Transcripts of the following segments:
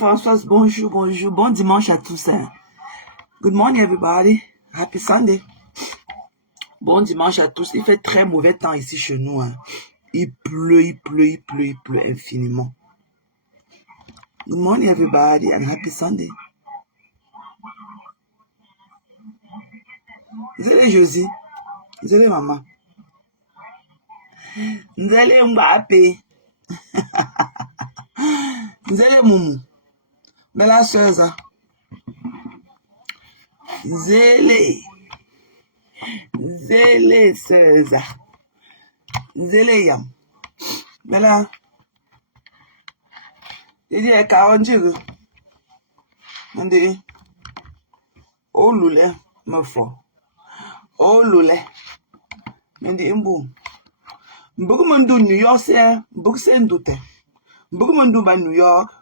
Françoise, bonjour, bonjour. Bon dimanche à tous. Hein. Good morning, everybody. Happy Sunday. Bon dimanche à tous. Il fait très mauvais temps ici chez nous. Hein. Il pleut infiniment. Good morning, everybody, and happy Sunday. Désolé, Josie. Désolé, maman. Désolé, Mbappé. Désolé, Moumou. Mais la soeur, ça. Zélé, César. Zélé, Yam. Mais là, il dit, 40 jours. On dit, oh, loulé, me faut. Oh, loulé. On dit, mbou. Mboukou mandou New York, c'est, mboukou c'est ndoute. Mboukou mandou ba New York.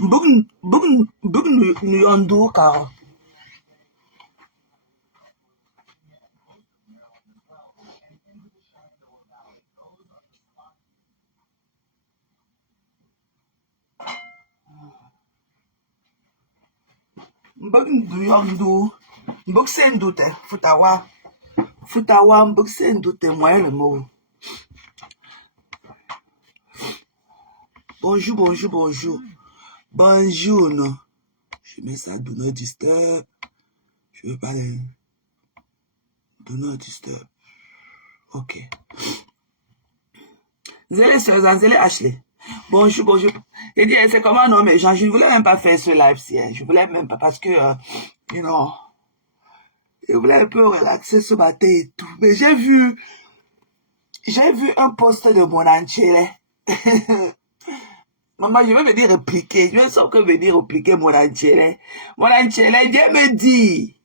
Mboukou New York ndou, car. Mboukou New York ndou. Mboukou c'est ndoute. Foutawa, mboukou c'est ndoute, moi, le mot. Bonjour, bonjour, bonjour. Bonjour, non. Je mets ça, do not disturb. Je veux pas les... Do not disturb. Ok. Zélé Sœur, Zélé Ashley. Bonjour, bonjour. Et dit, c'est comment, non, mais je ne voulais même pas faire ce live-ci. Hein. Je voulais même pas, parce que, you know, je voulais un peu relaxer ce matin et tout. Mais j'ai vu un post de mon Anchele. Maman, je vais venir répliquer. Je vais sauf que venir répliquer mon Anchele. Mon Anchele, Dieu me dit,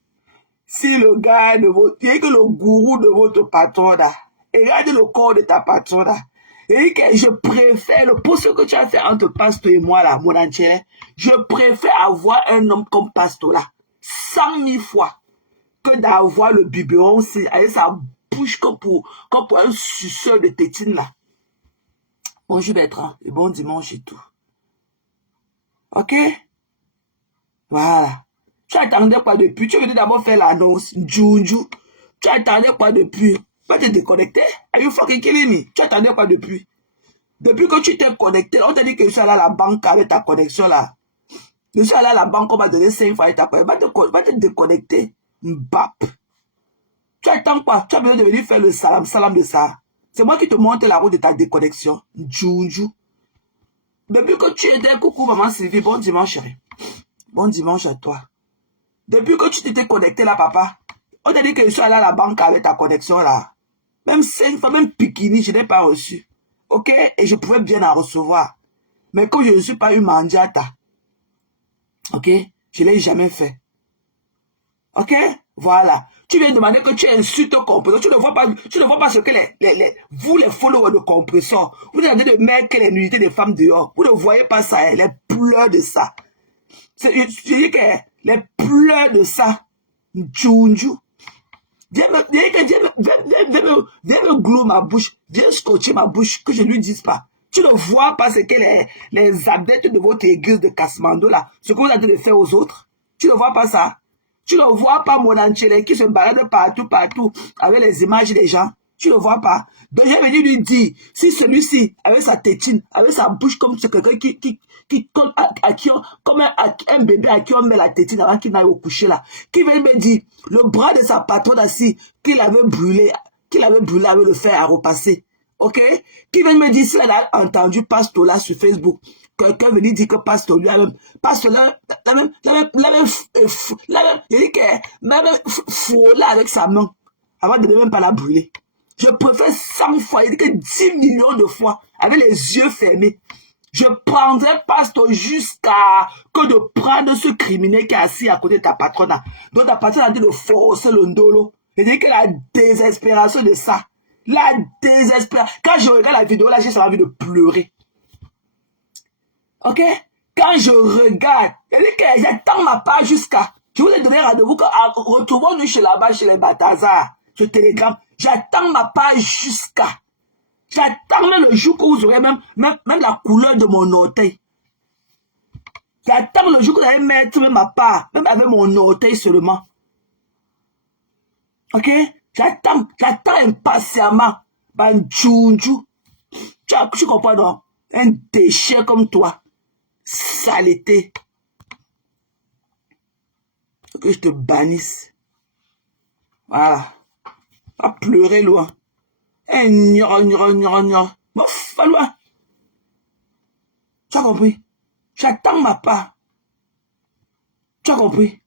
si le gars de votre, que le gourou de votre patron là, et regarde le corps de ta patron là, et que je préfère, le poste que tu as fait entre Pasteur et moi là, mon Anchele, je préfère avoir un homme comme Pasteur là, 100 000 fois, que d'avoir le biberon avec sa bouche comme pour un suceur de tétine là. Bonjour Bertrand, et bon dimanche et tout. Ok? Voilà. Tu attendais quoi depuis? Tu venais d'abord faire l'annonce. Juju. Tu attendais quoi depuis? Va te déconnecter? Are you fucking killing me? Tu attendais quoi depuis? Depuis que tu t'es connecté, on t'a dit que je suis allé à la banque avec ta connexion là. Je suis allé à la banque, on va donner 5 fois avec ta connexion. Va te déconnecter. Mbap. Tu attends quoi? Tu as besoin de venir faire le salam de ça. C'est moi qui te montre la route de ta déconnexion. Juju. Depuis que tu étais, coucou maman Sylvie, bon dimanche chérie. Bon dimanche à toi. Depuis que tu t'étais connecté là, papa, on t'a dit que je suis allé à la banque avec ta connexion là. Même 5 fois, même Pikini, je n'ai pas reçu. Ok? Et je pouvais bien en recevoir. Mais quand je ne suis pas eu mandiata, ok? Je ne l'ai jamais fait. Ok? Voilà. Tu viens demander que tu insultes Compression. Tu ne vois pas ce que vous, les followers de Compression, vous êtes en train de mettre les nudités des femmes dehors. Vous ne voyez pas ça, les pleurs de ça. Je dis que les pleurs de ça, Junju. Viens me glou ma bouche, viens scotcher ma bouche, que je ne lui dise pas. Tu ne vois pas ce que les adeptes de votre église de Kasmando là, ce que vous avez de faire aux autres. Tu ne vois pas ça. Tu ne vois pas mon Anchele qui se balade partout, avec les images des gens. Tu ne vois pas. Donc j'ai venu lui dire, si celui-ci, avec sa tétine, avec sa bouche comme c'est quelqu'un comme un bébé à qui on met la tétine avant qu'il n'aille au coucher là, qui vient me dire, le bras de sa patronne assis, qu'il avait brûlé avec le fer à repasser. Ok? Qui vient me dire, s'il a entendu Pasteur là sur Facebook, quelqu'un veut dire que Pasteur lui a même, Pasteur là, la même, il dit que même frôler avec sa main, avant de ne même pas la brûler. Je préfère 100 fois, il dit que 10 millions de fois, avec les yeux fermés. Je prendrais Pasteur jusqu'à que de prendre ce criminel qui est assis à côté de ta patronne. Donc ta patronne a dit de forcer le ndolo. Il dit que la désespération de ça. La désespération. Quand je regarde la vidéo là, j'ai envie de pleurer. Ok? Quand je regarde, il dit que j'attends ma part jusqu'à. Je vous ai donné rendez-vous que retrouvons-nous là-bas chez les Batazars. Sur Telegram. J'attends ma part jusqu'à. J'attends même le jour que vous aurez même la couleur de mon orteil. J'attends le jour que vous allez mettre même ma part, même avec mon orteil seulement. Ok? J'attends impatiemment. Banjounju. Tu comprends donc? Un déchet comme toi. Saleté. Faut que je te bannisse. Voilà. Va pleurer loin. Bof, va loin. Tu as compris? J'attends ma part. Tu as compris?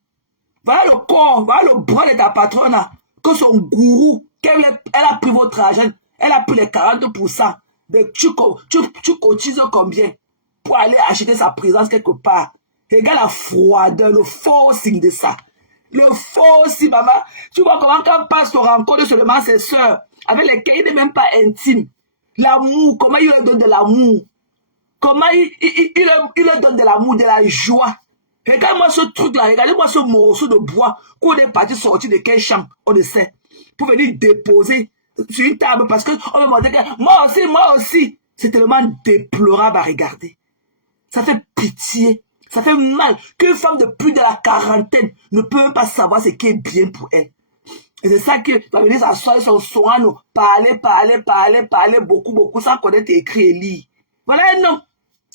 Voilà le corps, voilà le bras de ta patronne, que son gourou, elle a pris votre argent, elle a pris les 40%. Mais tu cotises combien pour aller acheter sa présence quelque part? Regarde la froideur, le forcing de ça. Le forcing, maman. Tu vois comment quand Pasteur rencontre seulement ses soeurs, avec lesquelles il n'est même pas intime. L'amour, comment il leur donne de l'amour. Comment il leur donne de l'amour, de la joie. Regarde-moi ce truc-là, regardez-moi ce morceau de bois qu'on est parti sortir de quel champ, on le sait, pour venir déposer sur une table parce que on me demandait que moi aussi. C'est tellement déplorable à regarder. Ça fait pitié, ça fait mal qu'une femme de plus de la quarantaine ne peut même pas savoir ce qui est bien pour elle. Et c'est ça que va venir s'asseoir sur son nous parler, beaucoup, sans connaître écrit et lire. Voilà un homme.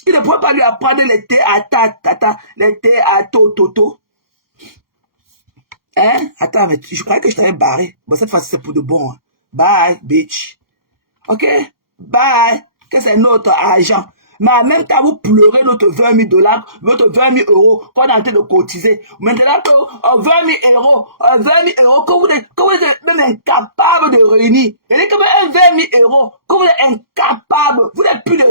Il ne pourrait pas lui apprendre les thés à tata, les thés à toto. Hein? Attends, mais je croyais que je t'avais barré. Bon, cette fois-ci, c'est pour de bon. Hein. Bye, bitch. Ok? Bye. Que c'est notre argent. Mais en même temps, vous pleurez notre 20 000 $, notre 20 000 € qu'on est en train de cotiser. Maintenant que 20 000 €, que vous êtes même incapable de réunir. C'est-à-dire que même 20 000 € que vous êtes incapable, vous n'êtes plus de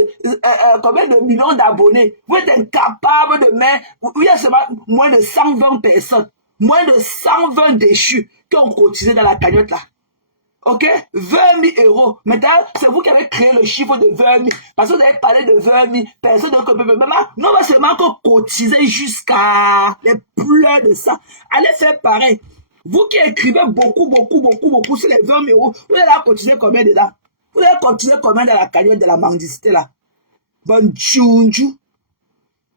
combien de millions d'abonnés, vous êtes incapable de mettre, il y a seulement moins de 120 personnes, moins de 120 déchus qui ont cotisé dans la cagnotte là. Ok? 20 000 €. Maintenant, c'est vous qui avez créé le chiffre de 20 000. Parce que vous avez parlé de 20 000 personnes. Donc, maman, non, mais seulement qu'on cotiser jusqu'à les pleurs de ça. Allez faire pareil. Vous qui écrivez beaucoup sur les 20 000 €, vous allez cotiser combien dedans? Vous allez cotiser combien dans la cagnotte de la mendicité là? Bon tchunju.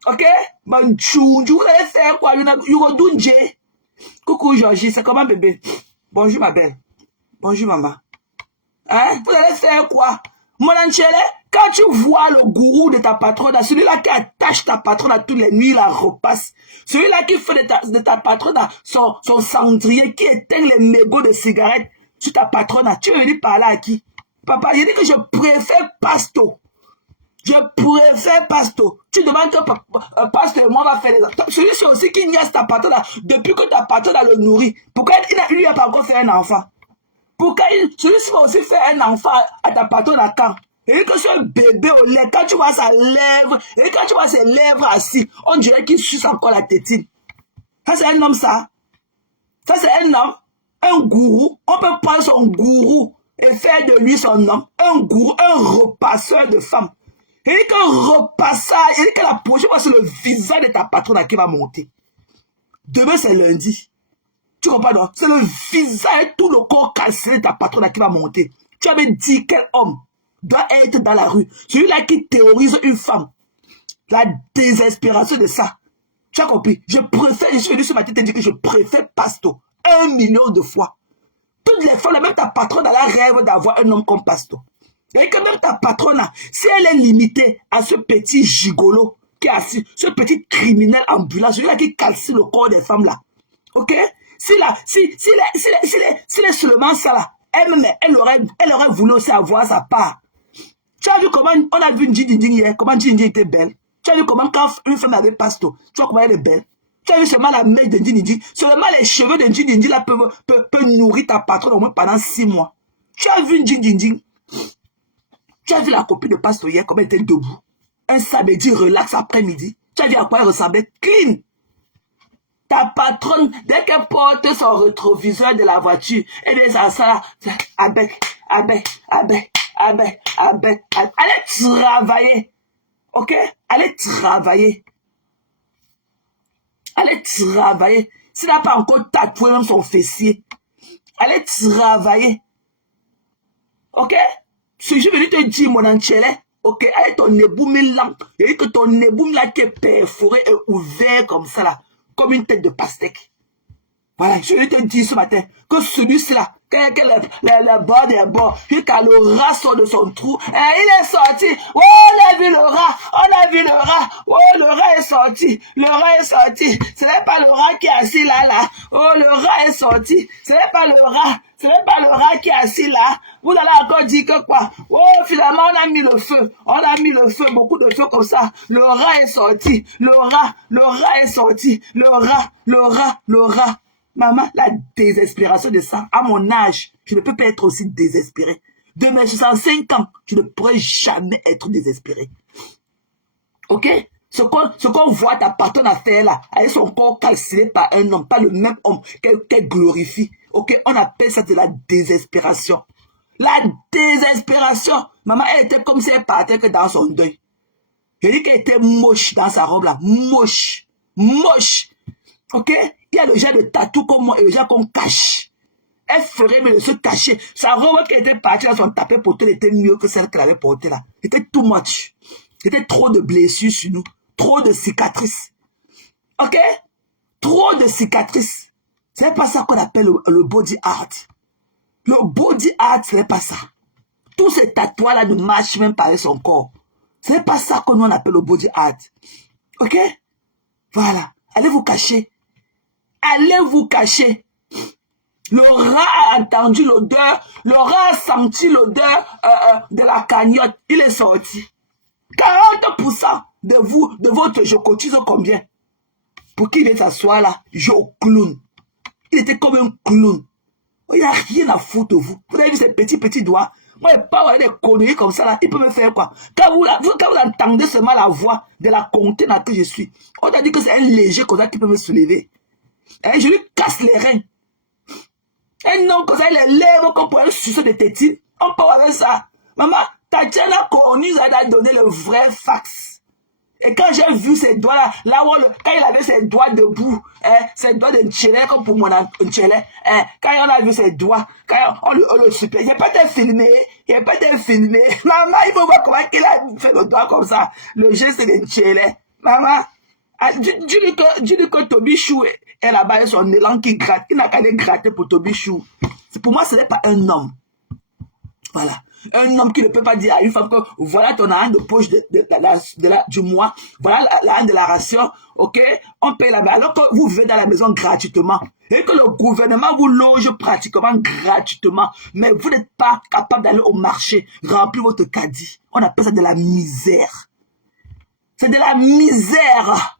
Ok? Bon tchunju. Vous allez faire quoi? Yugodunje. Coucou Georgie, c'est comment bébé? Bonjour ma belle. Bonjour maman. Hein? Vous allez faire quoi? Mon anchele, quand tu vois le gourou de ta patronne, celui-là qui attache ta patronne à toutes les nuits, la repasse. Celui-là qui fait de ta patronne son cendrier, qui éteint les mégots de cigarettes sur ta patronne, tu veux venir parler à qui? Papa, j'ai dit que je préfère Pasto. Je préfère Pasto. Tu demandes que Pasto et moi va faire les actes. Celui-ci aussi qui niaise ta patronne depuis que ta patronne a le nourri. Pourquoi il lui a pas encore fait un enfant? Pourquoi celui-ci va aussi faire un enfant à ta patronne à quand? Et que ce bébé au lait, quand tu vois sa lèvre, et quand tu vois ses lèvres assis, on dirait qu'il suce encore la tétine. Ça, c'est un homme, ça. Ça, c'est un homme, un gourou. On peut prendre son gourou et faire de lui son homme. Un gourou, un repasseur de femmes. Et qu'un repassage, et que la prochaine fois, c'est le visage de ta patronne qui va monter. Demain, c'est lundi. Tu comprends donc? C'est le visage et tout le corps cassé de ta patronne qui va monter. Tu avais dit quel homme doit être dans la rue. Celui-là qui terrorise une femme. La désespération de ça. Tu as compris? Je suis venu ce matin te dire que je préfère Pasto. 1 million de fois. Toutes les femmes, même ta patronne, elle a rêve d'avoir un homme comme Pasto. Et que même ta patronne, si elle est limitée à ce petit gigolo qui est assis, ce petit criminel ambulant, celui-là qui calcine le corps des femmes là. Ok? S'il est seulement ça là, elle aurait voulu aussi avoir sa part. Tu as vu comment on a vu Njinding hier, comment Njinding était belle. Tu as vu comment quand une femme avait Pasto, tu vois comment elle est belle. Tu as vu seulement la mèche de Njinding, seulement les cheveux de Njinding là peuvent nourrir ta patronne au moins pendant 6 mois. Tu as vu Njinding. Tu as vu la copine de Pasto hier, comment elle était debout. Un samedi relax après-midi. Tu as vu à quoi elle ressemblait? Clean. Ta patronne, dès qu'elle porte son rétroviseur de la voiture, et bien ça, avec. Allez travailler. Ok? Allez travailler. S'il n'a pas encore tatoué même son fessier, allez travailler. Ok? Je suis venu te dire, mon anchele, Ok, avec ton éboum là, et que ton éboum là qui est perforé et ouvert comme ça là, comme une tête de pastèque. Voilà, je vais te dire ce matin que celui-là, que le bord des bords, quand le rat sort de son trou, il est sorti. Oh, on a vu le rat, on a vu le rat. Oh, le rat est sorti, le rat est sorti. Ce n'est pas le rat qui est assis là, là. Oh, le rat est sorti. Ce n'est pas le rat, ce n'est pas le rat qui est assis là. Vous allez encore dire que quoi? Oh, finalement, on a mis le feu. On a mis le feu, beaucoup de feu comme ça. Le rat est sorti. Le rat est sorti. Le rat. Maman, la désespération de ça, à mon âge, je ne peux pas être aussi désespéré. De mes 65 ans, je ne pourrai jamais être désespéré. Ok? Ce qu'on voit ta patronne à faire là, avec son corps calciné par un homme, pas le même homme qu'elle glorifie. Ok? On appelle ça de la désespération. La désespération. Maman, elle était comme si elle partait que dans son deuil. Je dis qu'elle était moche dans sa robe là. Moche. Moche. Ok? Il y a le genre de tatou comme moi et le genre qu'on cache. Elle ferait mieux de se cacher. Sa robe qui était partie dans son tapis poteau était mieux que celle qu'elle avait portée là. C'était too much. C'était trop de blessures sur nous. Trop de cicatrices. Ok? Trop de cicatrices. C'est pas ça qu'on appelle le body art. Le body art, ce n'est pas ça. Tous ces tatouages là ne marchent même pas avec son corps. Ce n'est pas ça qu'on appelle le body art. Ok? Voilà. Allez vous cacher. Allez vous cacher. Le rat a entendu l'odeur, le rat a senti l'odeur de la cagnotte. Il est sorti. 40% de vous, de votre je cotise combien? Pour qu'il vienne s'asseoir là, je clown. Il était comme un clown. Il n'y a rien à foutre de vous. Vous avez vu ces petits doigts? Moi, je ne peux pas avoir des conneries comme ça là. Il peut me faire quoi? Quand vous entendez seulement la voix de la comté dans laquelle je suis, on a dit que c'est un léger comme ça qui peut me soulever. Et je lui casse les reins. Un homme comme ça, il est lèvres comme pour un suceau de tétine. On peut avoir ça. Maman, Tatiana Cornu nous a donné le vrai fax. Et quand j'ai vu ses doigts là où quand il avait ses doigts debout, ses doigts de Nchele, comme pour mon Nchele, quand on a vu ses doigts, quand on le supplée, il n'a pas été filmé, Maman, il faut voir comment il a fait le doigt comme ça, le geste de Nchele. Maman, dis-lui que Tobichou est là-bas avec son élan qui gratte. Il n'a qu'à aller gratter pour Tobichou. Pour moi, ce n'est pas un homme. Voilà. Un homme qui ne peut pas dire à une femme que voilà ton argent de poche du mois, voilà l'argent de la ration, ok? On paye la main. Alors que vous vivez dans la maison gratuitement. Et que le gouvernement vous loge pratiquement gratuitement. Mais vous n'êtes pas capable d'aller au marché, remplir votre caddie. On appelle ça de la misère. C'est de la misère.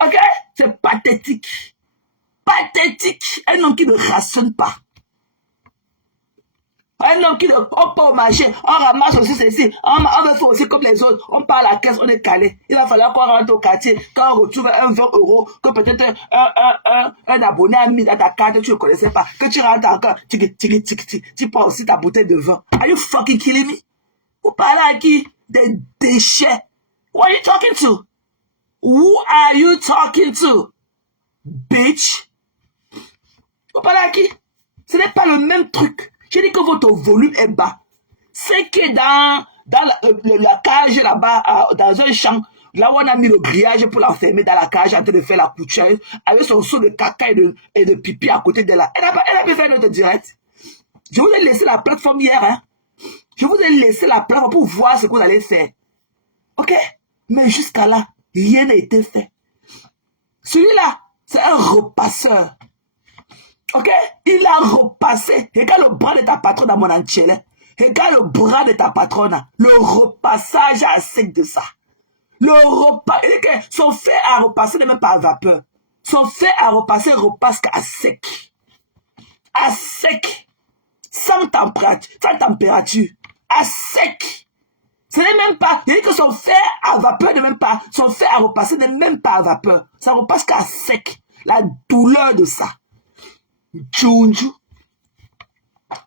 Ok? C'est pathétique. Pathétique. Un homme qui ne rationne pas. Un homme qui ne... On part au marché, on ramasse aussi ceci, on veut faire aussi comme les autres, on part à la caisse, on est calé. Il va falloir qu'on rentre au quartier, quand on retrouve un 20 €, que peut-être un abonné a mis dans ta carte, tu ne connaissais pas, que tu rentres encore, tu prends aussi ta bouteille de vin. Are you fucking killing me? Vous parlez à qui? Des déchets. Who are you talking to? Who are you talking to? Bitch. Vous parlez à qui? Ce n'est pas le même truc. Je dis que votre volume est bas. C'est que dans la cage là-bas, dans un champ, là où on a mis le grillage pour l'enfermer dans la cage en train de faire la couture, avec son seau de caca et de pipi à côté de là. Elle a pu faire notre direct. Je vous ai laissé la plateforme hier. Hein? Je vous ai laissé la plateforme pour voir ce que vous allez faire. Ok? Mais jusqu'à là, rien n'a été fait. Celui-là, c'est un repasseur. Ok? Il a repassé. Regarde le bras de ta patronne à mon Nchele. Regarde le bras de ta patronne. Le repassage à sec de ça. Le repas. Son fer à repasser n'est même pas à vapeur. Son fer à repasser repasse à sec. À sec. Sans température. À sec. Ce n'est même pas. Il dit que son fer à vapeur n'est même pas. Son fer à repasser n'est même pas à vapeur. Ça repasse qu'à sec. La douleur de ça. Junju.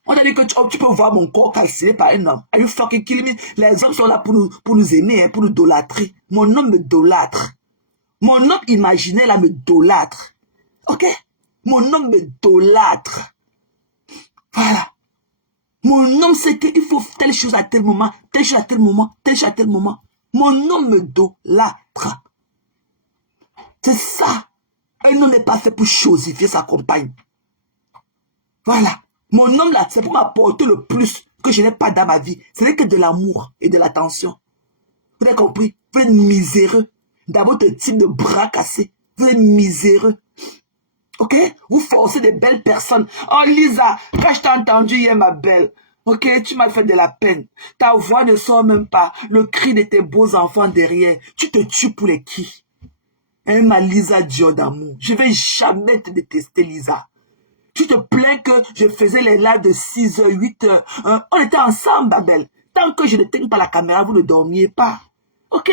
On a dit que tu peux voir mon corps calciné par un homme. Are you fucking killing me? Les hommes sont là pour nous aimer, hein, pour nous idolâtrer. Mon homme me idolâtre. Mon homme imaginaire là me idolâtre. Ok? Mon homme me idolâtre. Voilà. Mon Mon homme sait qu'il faut telle chose à tel moment, telle chose à tel moment, telle chose à tel moment. Mon homme me idolâtre. C'est ça. Un homme n'est pas fait pour chosifier sa compagne. Voilà. Mon homme là, c'est pour m'apporter le plus que je n'ai pas dans ma vie. Ce n'est que de l'amour et de l'attention. Vous avez compris? Vous êtes miséreux. Dans votre type de bras cassé. Vous êtes miséreux. Ok? Vous forcez des belles personnes. Oh Lisa, quand je t'ai entendu hier ma belle, ok, tu m'as fait de la peine. Ta voix ne sort même pas. Le cri de tes beaux enfants derrière. Tu te tues pour les qui? Hein, ma Lisa Dior d'amour. Je vais jamais te détester, Lisa. Tu te plains que je faisais les lives de 6h, 8h. Hein? On était ensemble, ma belle. Tant que je ne t'ai pas la caméra, vous ne dormiez pas. Ok?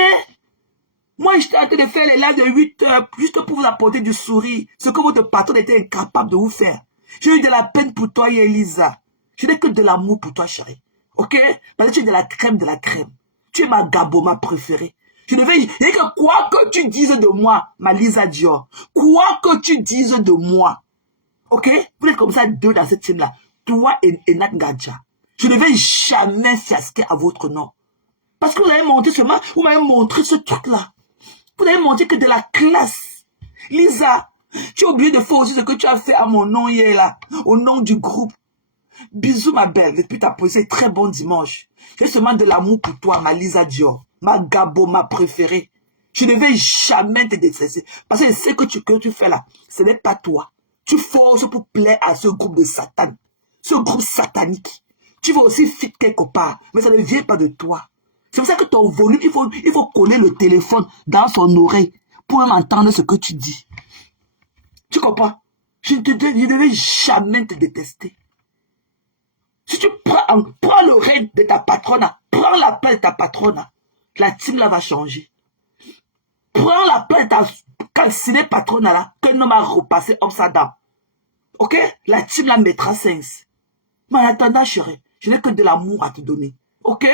Moi, j'étais en train de faire les lives de 8h juste pour vous apporter du sourire. Ce que votre patron était incapable de vous faire. J'ai eu de la peine pour toi, Elisa. Je n'ai que de l'amour pour toi, chérie. Ok? Parce que tu es de la crème de la crème. Tu es ma Gaboma préférée. Je ne vais... Et que quoi que tu dises de moi, ma Lisa Dior, quoi que tu dises de moi, ok? Vous êtes comme ça deux dans cette team-là. Toi et Nat Gadja. Je ne vais jamais fiasquer à votre nom. Parce que vous avez montré seulement, vous m'avez montré ce truc-là. Vous avez montré que de la classe. Lisa, tu as oublié de faire aussi ce que tu as fait à mon nom hier là, au nom du groupe. Bisous ma belle, depuis ta posée, très bon dimanche. J'ai seulement de l'amour pour toi, ma Lisa Dior, ma Gabo, ma préférée. Je ne vais jamais te détester. Parce que je sais que tu fais là, ce n'est pas toi. Tu forces pour plaire à ce groupe de Satan. Ce groupe satanique. Tu vas aussi fit quelque part, mais ça ne vient pas de toi. C'est pour ça que ton volume, il faut coller le téléphone dans son oreille pour même entendre ce que tu dis. Tu comprends? Je ne vais jamais te détester. Si tu prends l'oreille de ta patronne, prends la paix de ta patronne, la team là va changer. Prends la paix de ta calcinée patronne là, que l'homme a repassé upside down. Ok? La team là mettra sens. Mais en attendant, chérie, je n'ai que de l'amour à te donner. Ok?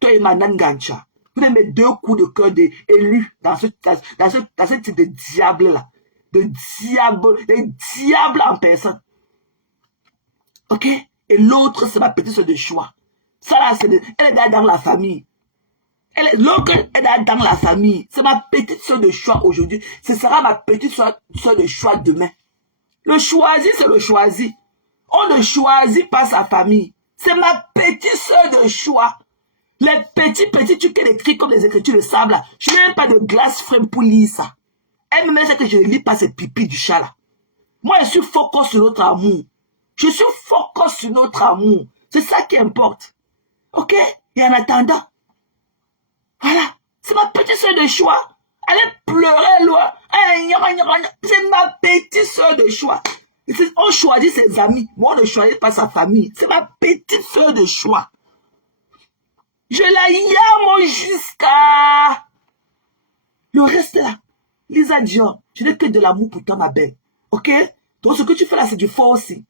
Toi et Manan Gancha. Vous avez mes deux coups de cœur élus dans ce type de diable là. Des diables en personne. Ok? Et l'autre, c'est ma petite soeur de choix. Ça là, elle est dans la famille. L'autre, elle est dans la famille. C'est ma petite soeur de choix aujourd'hui. Ce sera ma petite soeur de choix demain. Le choisi, c'est le choisi. On ne choisit pas sa famille. C'est ma petite soeur de choix. Les petits trucs qu'elle écrit comme les écritures de sable là. Je n'ai même pas de glace frame pour lire ça. Elle me met que je ne lis pas cette pipi du chat là. Moi, je suis focus sur notre amour. Je suis focus sur notre amour. C'est ça qui importe. Ok? Et en attendant, voilà. C'est ma petite soeur de choix. Elle pleurait loin. C'est ma petite soeur de choix. On choisit ses amis, mais on ne choisit pas sa famille. C'est ma petite soeur de choix. Je la yame jusqu'à... Le reste là. Lisa Dior, je n'ai que de l'amour pour toi, ma belle. Ok? Donc ce que tu fais là, c'est du faux aussi.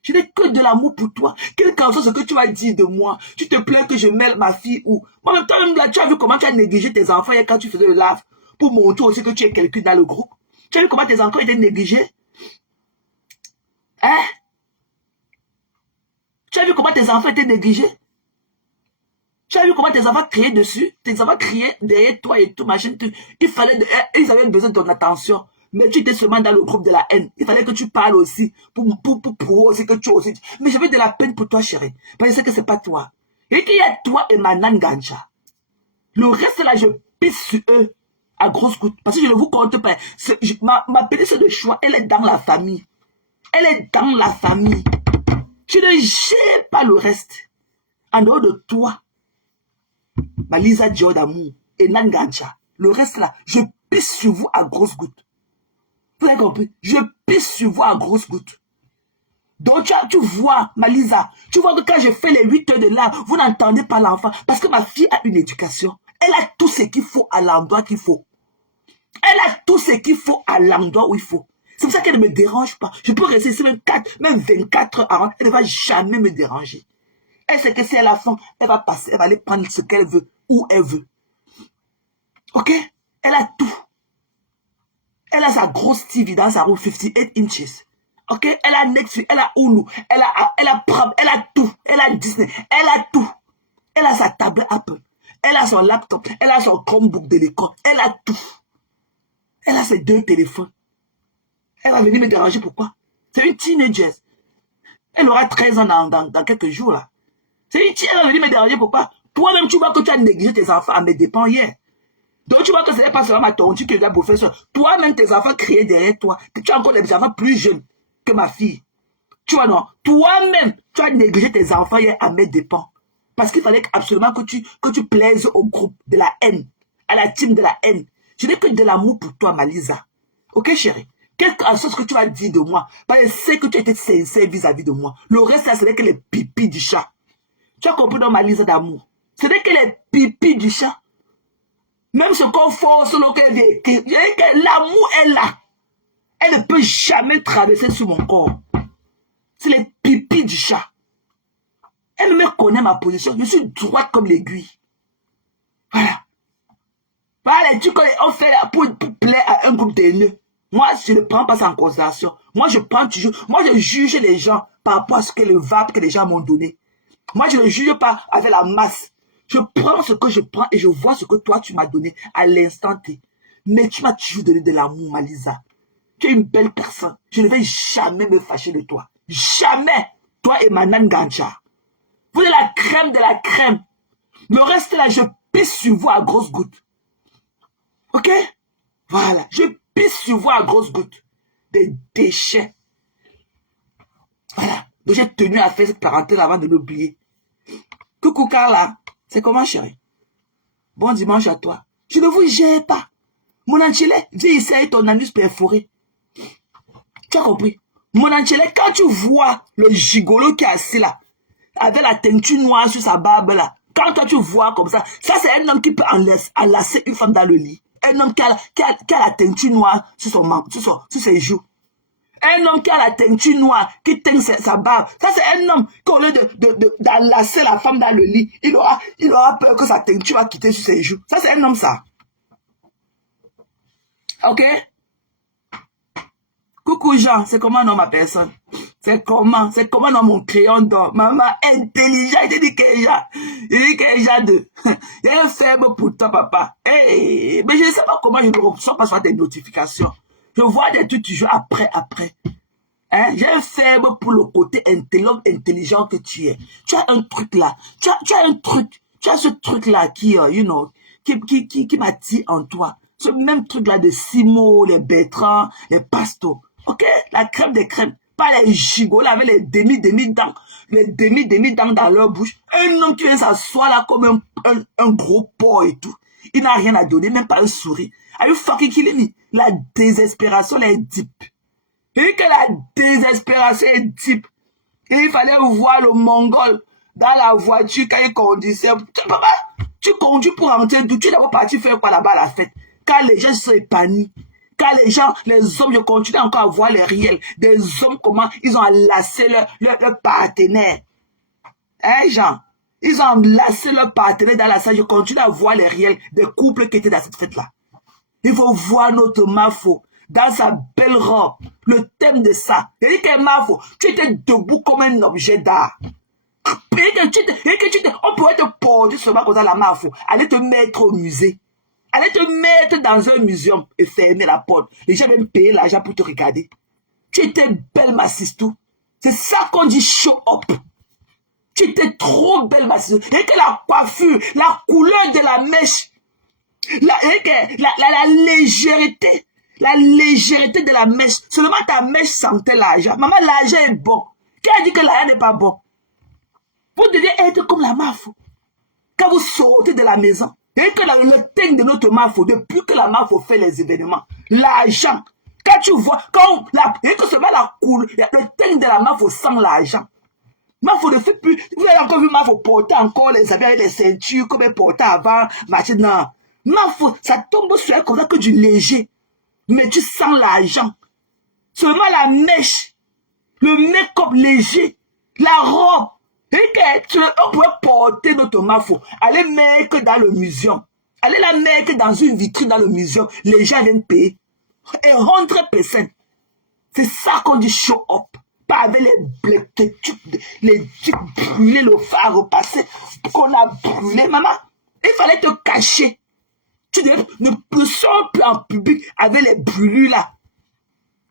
Je n'ai que de l'amour pour toi. Quel qu'en soit ce que tu vas dire de moi. Tu te plains que je mêle ma fille ou... Moi, toi-même là, tu as vu comment tu as négligé tes enfants hier quand tu faisais le live pour montrer aussi que tu es quelqu'un dans le groupe. Tu as vu comment tes enfants étaient négligés? Hein? Tu as vu comment tes enfants étaient négligés? Tu as vu comment tes enfants criaient dessus? Tes enfants criaient derrière toi et tout, machin. Ils avaient besoin de ton attention. Mais tu étais seulement dans le groupe de la haine. Il fallait que tu parles aussi pour prouver aussi que tu aussi. Mais j'avais de la peine pour toi, chérie. Parce que je sais que c'est pas toi. Et qu'il y a toi et Manan Gancha. Le reste là, je pisse sur eux à grosse goutte. Parce que je ne vous compte pas. Ma petite soeur de choix, elle est dans la famille. Elle est dans la famille. Tu ne gères pas le reste. En dehors de toi, ma Lisa Dior d'amour et Nangancha. Le reste là, je pisse sur vous à grosses gouttes. Vous avez compris? Je pisse sur vous à grosses gouttes. Donc tu vois, ma Lisa, tu vois que quand je fais les 8 heures de là, vous n'entendez pas l'enfant. Parce que ma fille a une éducation. Elle a tout ce qu'il faut à l'endroit qu'il faut. Elle a tout ce qu'il faut à l'endroit où il faut. C'est pour ça qu'elle ne me dérange pas. Je peux rester ici même 24 heures avant. Elle ne va jamais me déranger. Elle sait que si elle a faim, elle va passer, elle va aller prendre ce qu'elle veut, où elle veut. Ok? Elle a tout. Elle a sa grosse TV dans sa roue 58 inches. Ok? Elle a Netflix, elle a Hulu, elle a Prime, elle a tout. Elle a Disney, elle a tout. Elle a sa tablette Apple. Elle a son laptop, elle a son Chromebook de l'école. Elle a tout. Elle a ses 2 téléphones. Elle va venir me déranger, pourquoi? C'est une teenager. Elle aura 13 ans dans quelques jours, là. C'est une teenager, elle va venir me déranger, pourquoi? Toi-même, tu vois que tu as négligé tes enfants à mes dépens hier. Donc, tu vois que ce n'est pas seulement ma tontu qui doit bouffer ça. Toi-même, tes enfants criaient derrière toi. Tu as encore des enfants plus jeunes que ma fille. Tu vois, non? Toi-même, tu as négligé tes enfants hier à mes dépens. Parce qu'il fallait absolument que tu plaises au groupe de la haine, à la team de la haine. Je n'ai que de l'amour pour toi, Malisa. Ok, chérie? Quelque chose que tu as dit de moi, parce que je sais que tu étais sincère vis-à-vis de moi. Le reste, ça, ce n'est que les pipis du chat. Tu as compris dans Malisa d'amour? Ce n'est que les pipis du chat. Même ce qu'on force, l'amour est là. Elle ne peut jamais traverser sur mon corps. C'est les pipis du chat. Elle me connaît ma position. Je suis droite comme l'aiguille. Voilà. Voilà les trucs qu'on fait pour plaire à un groupe d'haineux. Moi, je ne prends pas ça en considération. Moi, je prends toujours. Moi, je juge les gens par rapport à ce que le vape que les gens m'ont donné. Moi, je ne juge pas avec la masse. Je prends ce que je prends et je vois ce que toi, tu m'as donné à l'instant T. Mais tu m'as toujours donné de l'amour, Malisa. Tu es une belle personne. Je ne vais jamais me fâcher de toi. Jamais. Toi et Manan Gancha. Vous êtes la crème de la crème. Le reste là, je pisse sur vous à grosses gouttes. Ok? Voilà. Je pisse sur vous à grosses gouttes. Des déchets. Voilà. Donc j'ai tenu à faire cette parenthèse avant de l'oublier. Coucou Carla. C'est comment, chérie? Bon dimanche à toi. Je ne vous gère pas. Mon Anchele, viens ici avec ton anus perforé. Tu as compris? Mon Anchele, quand tu vois le gigolo qui est assis là, avec la teinture noire sur sa barbe là, quand toi tu vois comme ça c'est un homme qui peut enlacer une femme dans le lit. Un homme qui a la teinture noire sur ses joues. Un homme qui a la teinture noire, qui teint sa barbe. Ça, c'est un homme qui, au lieu d'enlacer la femme dans le lit, il aura peur que sa teinture va quitter sur ses joues. Ça, c'est un homme, ça. Ok? Coucou Jean, c'est comment non ma personne? C'est comment non mon crayon d'or? Maman intelligent, il dit que Jean. Il dit que Jean de. Il y a un ferme pour toi, papa. Hey, mais je ne sais pas comment je ne reçois pas sur tes notifications. Je vois des trucs toujours après. Hein? J'ai un ferme pour le côté intelligent que tu es. Tu as un truc là. Tu as un truc. Tu as ce truc là qui m'attire en toi. Ce même truc là de Simo, les Bertrand, les Pastos. Ok? La crème des crèmes. Pas les gigots là avec les demi-dents. Les demi-dents dans leur bouche. Un homme qui vient s'asseoir là comme un gros porc et tout. Il n'a rien à donner, même pas un sourire. Are you fucking killing me? La désespération là est deep. Et que la désespération est deep. Et il fallait voir le Mongol dans la voiture quand il conduisait. Papa, tu conduis pour rentrer d'où? Tu es d'abord parti faire quoi là-bas à la fête? Quand les gens sont épanouis. Quand les hommes, je continue encore à voir les réels. Des hommes, comment ils ont enlacé leur partenaire. Hein, Jean? Ils ont enlacé leur partenaire dans la salle. Je continue à voir les réels des couples qui étaient dans cette fête-là. Il faut voir notre Mafo dans sa belle robe. Le thème de ça. Il dit que Mafo, tu étais debout comme un objet d'art. On pourrait te porter seulement comme ça la Mafo. Aller te mettre au musée. Allez te mettre dans un muséum et fermer la porte. Les gens viennent payer l'argent pour te regarder. Tu étais belle, ma sistou. C'est ça qu'on dit show up. Tu étais trop belle, ma sistou. Et que la coiffure, la couleur de la mèche, la légèreté, de la mèche. Seulement ta mèche sentait l'argent. Maman, l'argent est bon. Qui a dit que l'argent n'est pas bon? Vous devez être comme la Mafo. Quand vous sortez de la maison, et que le thème de notre Mafo, depuis que la Mafo fait les événements, l'argent, quand tu vois, et que seulement la couleur, le thème de la Mafo sent l'argent. Mafo ne fait plus, vous avez encore vu Mafo porter encore les habits avec les ceintures comme elle portait avant, maintenant. Mafo, ça tombe sur elle comme ça que du léger. Mais tu sens l'argent. Seulement la mèche, le make-up léger, la robe. Et on pourrait porter notre Mafo, aller mettre dans le muséum, aller la mettre dans une vitrine dans le muséum, les gens viennent payer. Et 100%. C'est ça qu'on dit show up. Pas avec les trucs brûlés, le phare repassé, qu'on a brûlé, maman. Il fallait te cacher. Tu ne sors plus en public avec les brûlures là.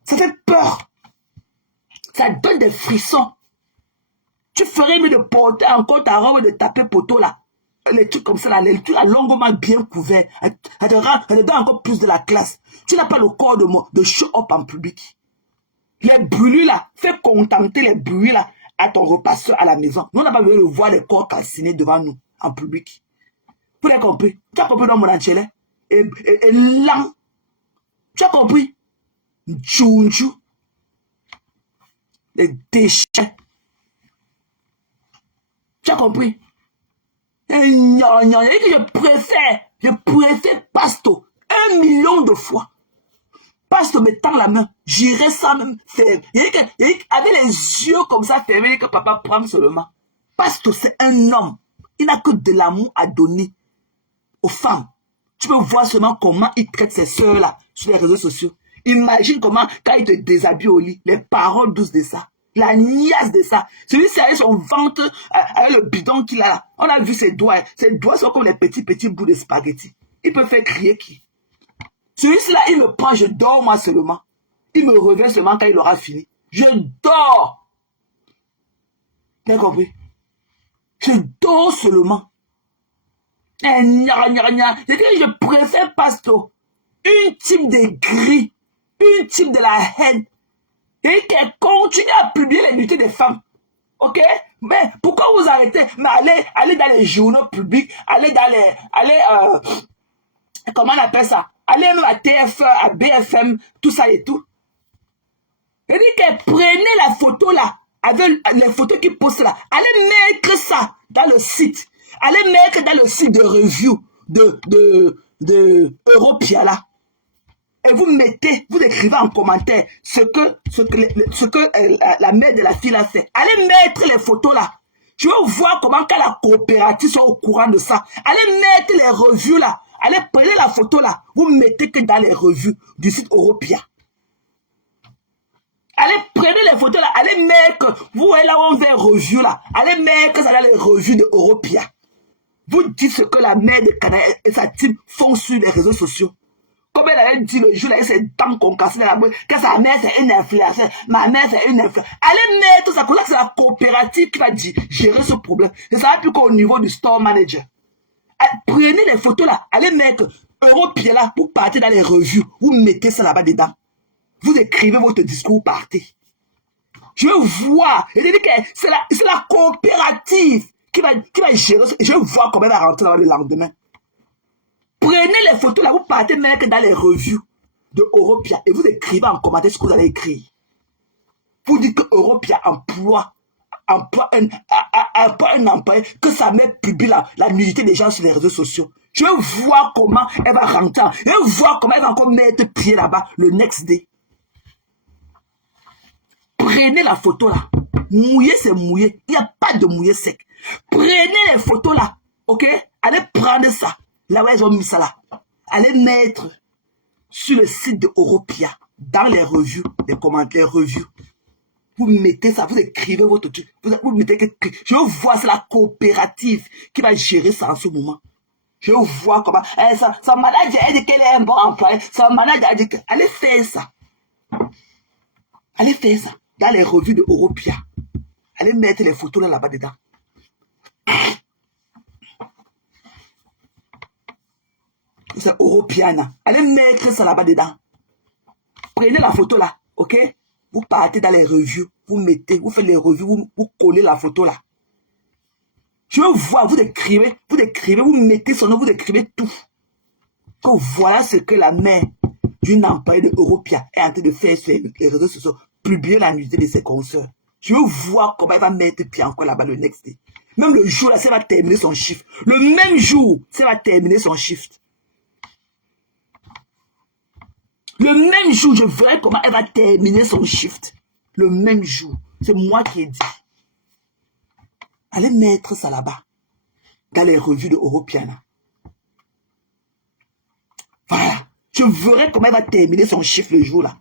Ça fait peur. Ça donne des frissons. Tu ferais mieux de porter encore ta robe et de taper poteau là. Les trucs comme ça là, les trucs là longuement bien couverts. Ça te donne encore plus de la classe. Tu n'as pas le corps de show up en public. Les brûlures là, fais contenter les brûlures là à ton repasseur à la maison. Nous, on n'a pas besoin de voir les corps calcinés devant nous en public. Vous avez compris? Tu as compris dans mon enchélé? Et lent. Tu as compris? Djounjou. Les déchets. Tu as compris? Je préfère Pasto 1 million de fois. Pasto me tend la main, j'irai ça même faire. Avec les yeux comme ça fermés, que papa prend seulement. Pasto, c'est un homme. Il n'a que de l'amour à donner aux femmes. Tu peux voir seulement comment il traite ses soeurs là sur les réseaux sociaux. Imagine comment, quand il te déshabille au lit, les paroles douces de ça. La niasse de ça. Celui-ci avec son ventre, avec le bidon qu'il a là. On a vu ses doigts. Ses doigts sont comme les petits bouts de spaghettis. Il peut faire crier qui? Celui-ci là, il me prend, je dors moi seulement. Il me revient seulement quand il aura fini. Je dors. Tu as compris? Je dors seulement. Je préfère Pasto. Une type de gris. Une type de la haine. Et qui continue à publier les nudités des femmes. Ok? Mais pourquoi vous arrêtez? Mais allez dans les journaux publics, allez dans les... comment on appelle ça? Allez même à TF1, à BFM, tout ça et tout. Et dit que prenez la photo là, avec les photos qu'ils postent là. Allez mettre ça dans le site. Allez mettre dans le site de review de Europia là. Et vous mettez, vous écrivez en commentaire ce que la mère de la fille a fait. Allez mettre les photos là. Je veux voir comment quand la coopérative soit au courant de ça. Allez mettre les revues là. Allez prenez la photo là. Vous mettez que dans les revues du site Europia. Allez prenez les photos là. Allez mettre, vous voyez là où on fait revue là. Allez mettre ça dans les revues de Europia. Vous dites ce que la mère de Canada et sa team font sur les réseaux sociaux. Comme elle avait dit le jour, avec ses dents concassées dans la bouche, que sa mère c'est une influenceuse, ma mère c'est une influenceuse. Allez mettre ça, pour là que c'est la coopérative qui va gérer ce problème. Et ça va plus qu'au niveau du store manager. Prenez les photos là, allez mettre Europia là pour partir dans les revues. Vous mettez ça là-bas dedans. Vous écrivez votre discours, partez. Je veux voir. C'est la coopérative qui va gérer ça. Je veux voir comment elle va rentrer le lendemain. Prenez les photos là, vous partez mettre dans les revues de Europia et vous écrivez en commentaire ce que vous allez écrire. Vous dites que Europia emploie un employé, que sa mère publie la nudité des gens sur les réseaux sociaux. Je veux voir comment elle va rentrer. Je veux voir comment elle va encore mettre pied là-bas le next day. Prenez la photo là. Mouiller, c'est mouiller. Il n'y a pas de mouiller sec. Prenez les photos là. Ok? Allez prendre ça. Là où ils ont mis ça là. Allez mettre sur le site de Europia, dans les revues, les commentaires revues. Vous mettez ça, vous écrivez votre truc. Vous mettez que je veux voir, c'est la coopérative qui va gérer ça en ce moment. Je veux voir comment. Son manager a dit qu'elle est un bon employé. Son manager a dit que. Allez faire ça. Allez faire ça. Dans les revues de Europia. Allez mettre les photos là-bas dedans. C'est Europiana. Allez mettre ça là-bas dedans. Prenez la photo là, ok? Vous partez dans les revues, vous mettez, vous faites les revues, vous collez la photo là. Je veux voir, vous écrivez, vous mettez son nom, vous écrivez tout. Que voilà ce que la mère d'une employée de Europia est en train de faire sur les réseaux sociaux, publier la nudité de ses consoeurs. Je veux voir comment elle va mettre pied encore là-bas le next day. Même le jour là, ça va terminer son shift. Le même jour, ça va terminer son shift. Le même jour, je verrai comment elle va terminer son shift. Le même jour. C'est moi qui ai dit. Allez mettre ça là-bas. Dans les revues de Europiana. Voilà. Je verrai comment elle va terminer son shift le jour là.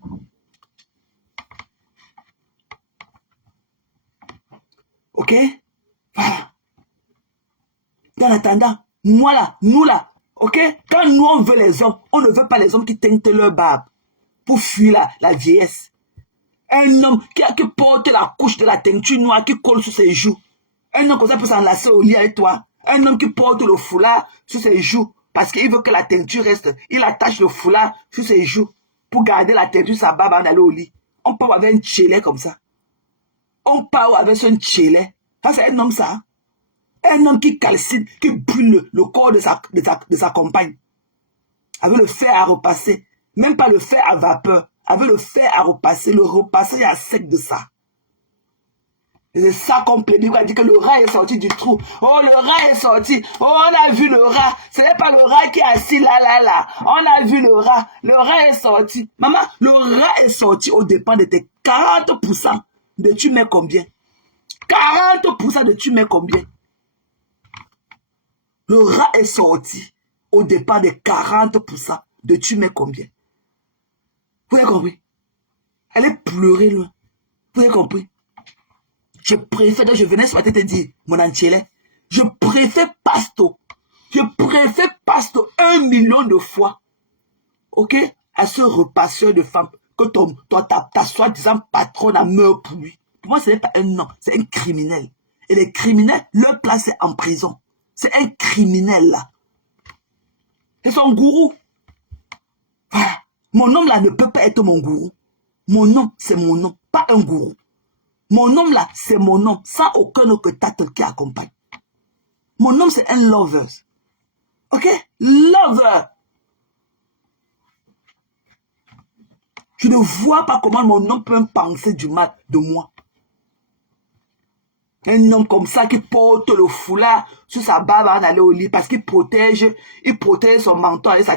Ok? Voilà. En attendant, moi là, nous là, ok? Quand nous on veut les hommes, on ne veut pas les hommes qui teintent leur barbe pour fuir la vieillesse. Un homme qui porte la couche de la teinture noire qui colle sur ses joues. Un homme comme ça peut s'enlacer au lit avec toi. Un homme qui porte le foulard sur ses joues parce qu'il veut que la teinture reste. Il attache le foulard sur ses joues pour garder la teinture sur sa barbe avant d'aller au lit. On part avec un tchélet comme ça. On part avec un tchélet. Ça, c'est un homme, ça. Un homme qui calcine, qui brûle le corps de sa compagne. Avec le fer à repasser. Même pas le fer à vapeur. Avec le fer à repasser. Le repasser à sec de ça. Et c'est ça qu'on plaît. On a dit que le rat est sorti du trou. Oh, le rat est sorti. Oh, on a vu le rat. Ce n'est pas le rat qui est assis là. On a vu le rat. Le rat est sorti. Maman, le rat est sorti au dépend de tes 40% de tu mets combien? 40% de tu mets combien? Le rat est sorti au dépend de 40% de tu mets combien? Vous avez compris? Elle est pleurée loin. Vous avez compris? Je préfère, je venais ce matin te dire, mon Antielé, je préfère Pasto. Je préfère Pasto 1 million de fois. Ok? À ce repasseur de femmes que ta soi-disant patronne a meurt pour lui. Pour moi, ce n'est pas un homme, c'est un criminel. Et les criminels, leur place est en prison. C'est un criminel là. C'est son gourou. Voilà. Mon homme là ne peut pas être mon gourou. Mon nom, c'est mon nom, pas un gourou. Mon nom là, c'est mon nom, sans aucun autre titre qui accompagne. Mon nom, c'est un lover. Ok? Lover. Je ne vois pas comment mon nom peut me penser du mal de moi. Un homme comme ça qui porte le foulard sur sa barbe avant d'aller au lit parce qu'il protège son menton avec sa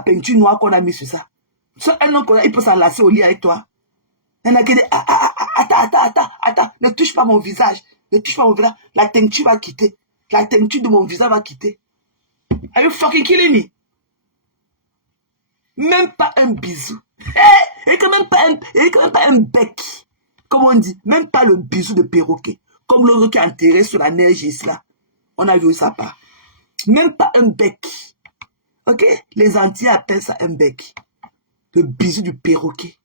peinture noire qu'on a mis sur ça. Un homme comme ça, il peut s'enlacer au lit avec toi. Il y en a qui disent, attends, ne touche pas mon visage. Ne touche pas mon visage. La teinture va quitter. La teinture de mon visage va quitter. Are you fucking killing me? Même pas un bisou. Et quand même pas un bec. Comme on dit, même pas le bisou de perroquet. Comme l'autre qui est enterré sur la neige ici là. On a vu ça pas. Même pas un bec. Ok? Les Antillais appellent ça un bec. Le bisou du perroquet.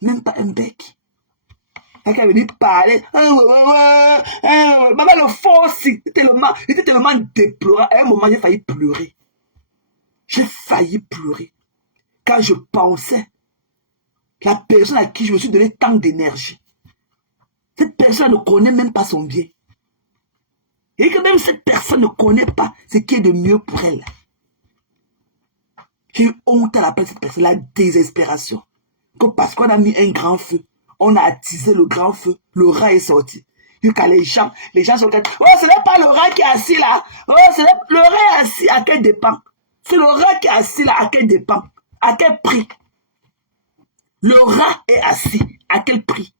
Même pas un bec. Quelqu'un est venu parler. Maman, le force, était tellement déplorant. À un moment, j'ai failli pleurer. J'ai failli pleurer. Quand je pensais, la personne à qui je me suis donné tant d'énergie, cette personne ne connaît même pas son bien. Et que même cette personne ne connaît pas ce qui est de mieux pour elle. J'ai eu honte à la place de cette personne, la désespération. Que parce qu'on a mis un grand feu, on a attisé le grand feu, le rat est sorti. Et quand les gens sont là, oh, ce n'est pas le rat qui est assis là. Oh, le rat est assis, à quel dépend? C'est le rat qui est assis là, à quel dépend? À quel prix? Le rat est assis, à quel prix?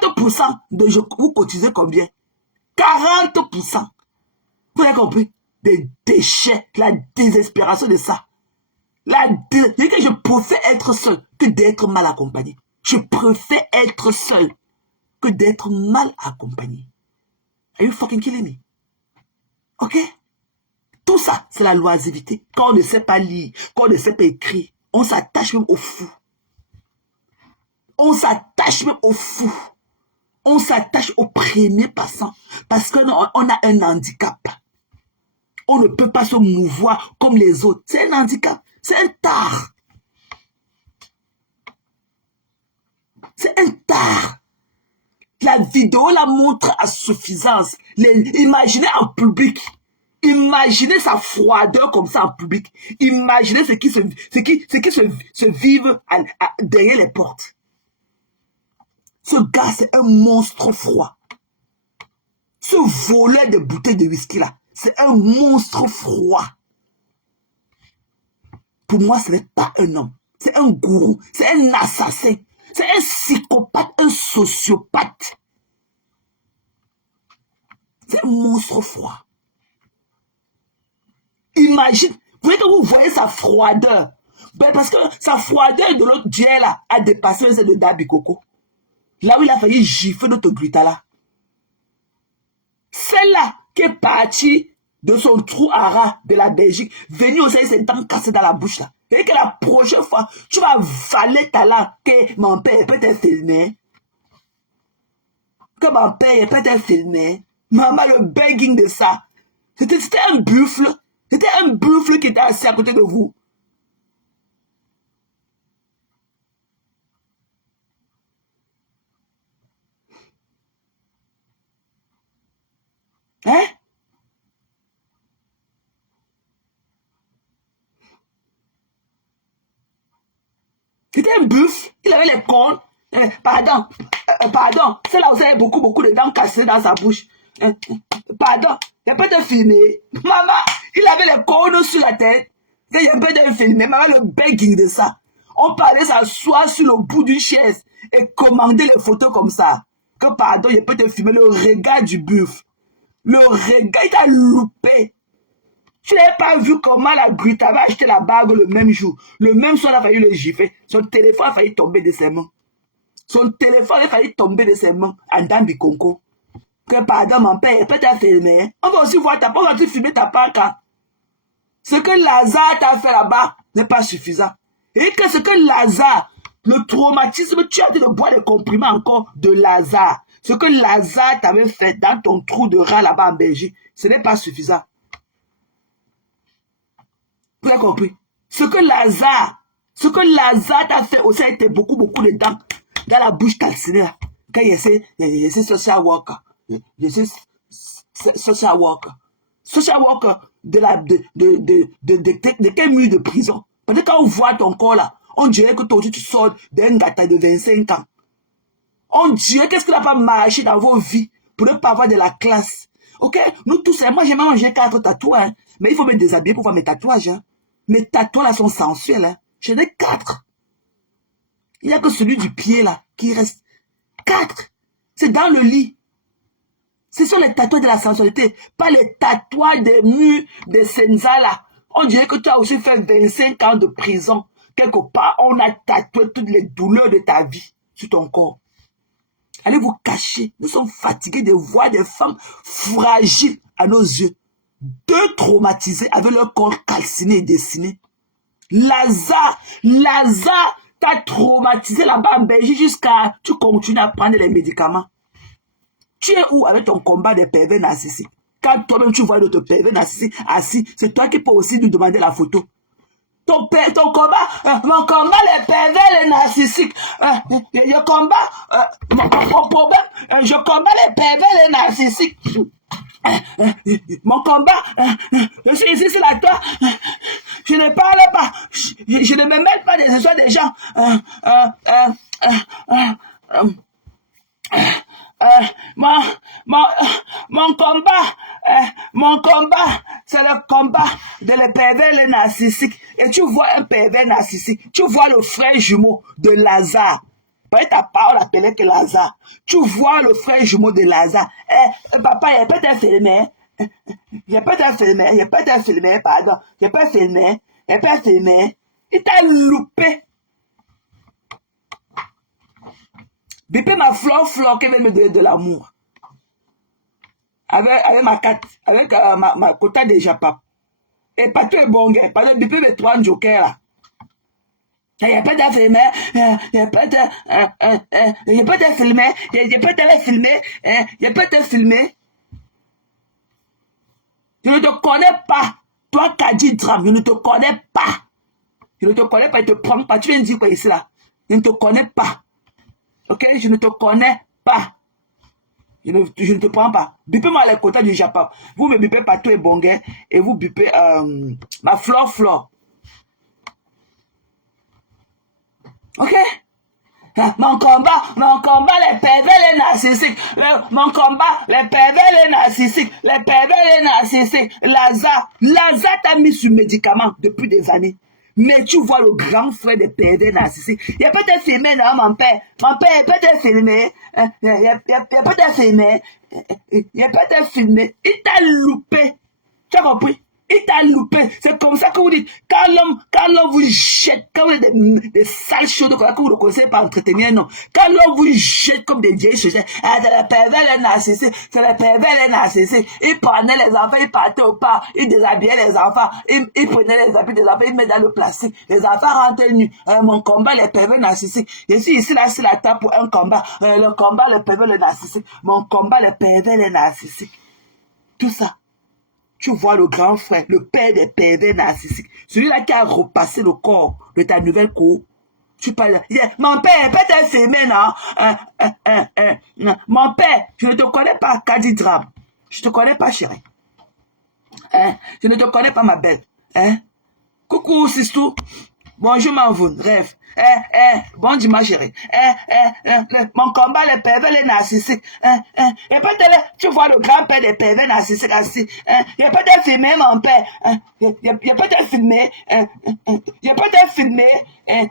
40% vous cotisez combien? 40%. Vous avez compris? Des déchets, la désespération de ça. Je préfère être seul que d'être mal accompagné. Je préfère être seul que d'être mal accompagné. Are you fucking killing me? Ok? Tout ça, c'est la loisiveté. Quand on ne sait pas lire, quand on ne sait pas écrire, on s'attache même au fou. On s'attache même au fou. On s'attache au premier passant parce qu'on a un handicap. On ne peut pas se mouvoir comme les autres. C'est un handicap. C'est un tard. C'est un tard. La vidéo la montre à suffisance. Imaginez en public. Imaginez sa froideur comme ça en public. Imaginez ce qui se vive derrière les portes. Ce gars, c'est un monstre froid. Ce voleur de bouteilles de whisky là, c'est un monstre froid. Pour moi, ce n'est pas un homme. C'est un gourou. C'est un assassin. C'est un psychopathe, un sociopathe. C'est un monstre froid. Imagine, vous voyez sa froideur. Ben parce que sa froideur de l'autre dieu là a dépassé celle de Dabi Coco. Là où il a failli gifler notre Gritala. Celle-là qui est partie de son trou à rat de la Belgique, venue aussi ses dents cassées dans la bouche là. Et que la prochaine fois, tu vas valer ta langue, que mon père peut te filmer. Que mon père peut te filmer. Maman, le begging de ça. C'était un buffle. C'était un buffle qui était assis à côté de vous. Hein? C'était un buffle. Il avait les cornes. Pardon. Pardon. C'est là où il y avait beaucoup de dents cassées dans sa bouche. Pardon. Il peut te filmer. Maman, il avait les cornes sur la tête. Il peut te filmer. Maman, le begging de ça. On parlait s'asseoir sur le bout d'une chaise et commander les photos comme ça. Que pardon, il peut te filmer le regard du buffle. Le regard, il t'a loupé. Tu n'avais pas vu comment la Grita avait acheté la bague le même jour. Le même soir, il a failli le gifler. Son téléphone a failli tomber de ses mains. Son téléphone a failli tomber de ses mains en dents du concours. Que pardon, mon père, peut te filmer. On va aussi voir ta part, on va filmer ta part quand. Ce que Lazare t'a fait là-bas n'est pas suffisant. Et que ce que Lazare, le traumatisme, tu as dit de boire des comprimés encore de Lazare. Ce que Lazare t'avait fait dans ton trou de rat là-bas en Belgique, ce n'est pas suffisant. Vous avez compris? Ce que Lazare t'a fait aussi a été beaucoup de dents dans la bouche calcinée. Quand il essaie social worker. Social worker. Social worker de quel milieu de prison? Parce que quand on voit ton corps là, on dirait que toi tu sors d'un gâteau de 25 ans. On dirait qu'est-ce qu'il n'a pas marché dans vos vies pour ne pas avoir de la classe. Ok? Nous tous, moi j'ai mangé 4 tatouages, hein, mais il faut me déshabiller pour voir mes tatouages. Hein. Mes tatouages là sont sensuels. Hein. J'en ai 4. Il n'y a que celui du pied là qui reste. 4. C'est dans le lit. Ce sont les tatouages de la sensualité, pas les tatouages des murs de Senza là. On dirait que tu as aussi fait 25 ans de prison. Quelque part, on a tatoué toutes les douleurs de ta vie sur ton corps. Allez vous cacher. Nous sommes fatigués de voir des femmes fragiles à nos yeux. Deux traumatisés avec leur corps calciné et dessiné. Lazare t'a traumatisé là-bas en Belgique jusqu'à tu continues à prendre les médicaments. Tu es où avec ton combat des pervers narcissiques? Quand toi-même tu vois d'autres pervers narcissiques assis, c'est toi qui peux aussi lui demander la photo. Ton combat, mon combat, les pervers, les narcissiques. Je combat, mon problème, je combats les pervers, les narcissiques. Mon combat, je suis ici sur la toile. Je ne parle pas. Je ne me mêle pas des histoires des gens. Mon combat, c'est le combat de les pervers, les narcissiques. Et tu vois un pervers narcissique, tu vois le frère jumeau de Lazare. Pas ta parole appelée que Lazare. Tu vois le frère jumeau de Lazare. Papa, il peut te filmer. Il peut te filmer, pardon. Il peut filmer. Il t'a loupé. Bipé ma fleur qui veut me donner de l'amour. Avec ma carte, avec ma quota de Japap. Et pas tout est bon, gars. Parce que Bipé mes 3 jokers là. Il peut te filmer, il peut te filmer. Je ne te connais pas. Toi, Kadi Dram, je ne te connais pas. Je ne te connais pas, il te prend pas. Tu viens de dire quoi ici là? Je ne te connais pas. Ok, je ne te connais pas. Je ne te prends pas. Bipez-moi les quotas du Japon. Vous me bipez partout et bonguet. Et vous bipez ma fleur. Ok? Mon combat, les pervers, les narcissiques. Mon combat, les pervers, les narcissiques. Lazare t'a mis sur médicament depuis des années. Mais tu vois le grand frère des pervers narcissiques. Il peut te filmer, non, mon père. Mon père, il peut te filmer. Il peut te filmer. Il t'a loupé. Tu as compris? Il t'a loupé. C'est comme ça que vous dites, quand l'homme vous jette, quand vous êtes des sales choses que vous ne connaissez pas entretenir, non. Quand l'homme vous jette comme des vieilles choses, c'est le pervers, les narcissiques, c'est le pervers, les narcissiques. Il prenait les enfants, il partait au parc, il déshabillait les enfants, il prenait les habits des enfants, il met dans le plastique. Les enfants rentrent nus. Mon combat, les pervers narcissiques. Je suis ici, là, sur la table pour un combat. Le combat, le pervers, le narcissique. Mon combat, le pervers, les narcissiques. Tout ça. Tu vois le grand frère, le père des pervers narcissiques, celui-là qui a repassé le corps de ta nouvelle cour. Tu parles, il dit, mon père, peut-être filmé, non? Mon père, je ne te connais pas, Kadi Drame. Je ne te connais pas, chérie. Je ne te connais pas, ma belle. Coucou, Sistou. Bonjour, Manvoun, rêve. Bon dimanche, chérie. Mon combat, les pervers, les narcissiques. Et peut-être, tu vois le grand-père des pervers narcissiques assis. Il a peut-être filmé mon père. Il a peut-être filmé. Il a peut-être filmé.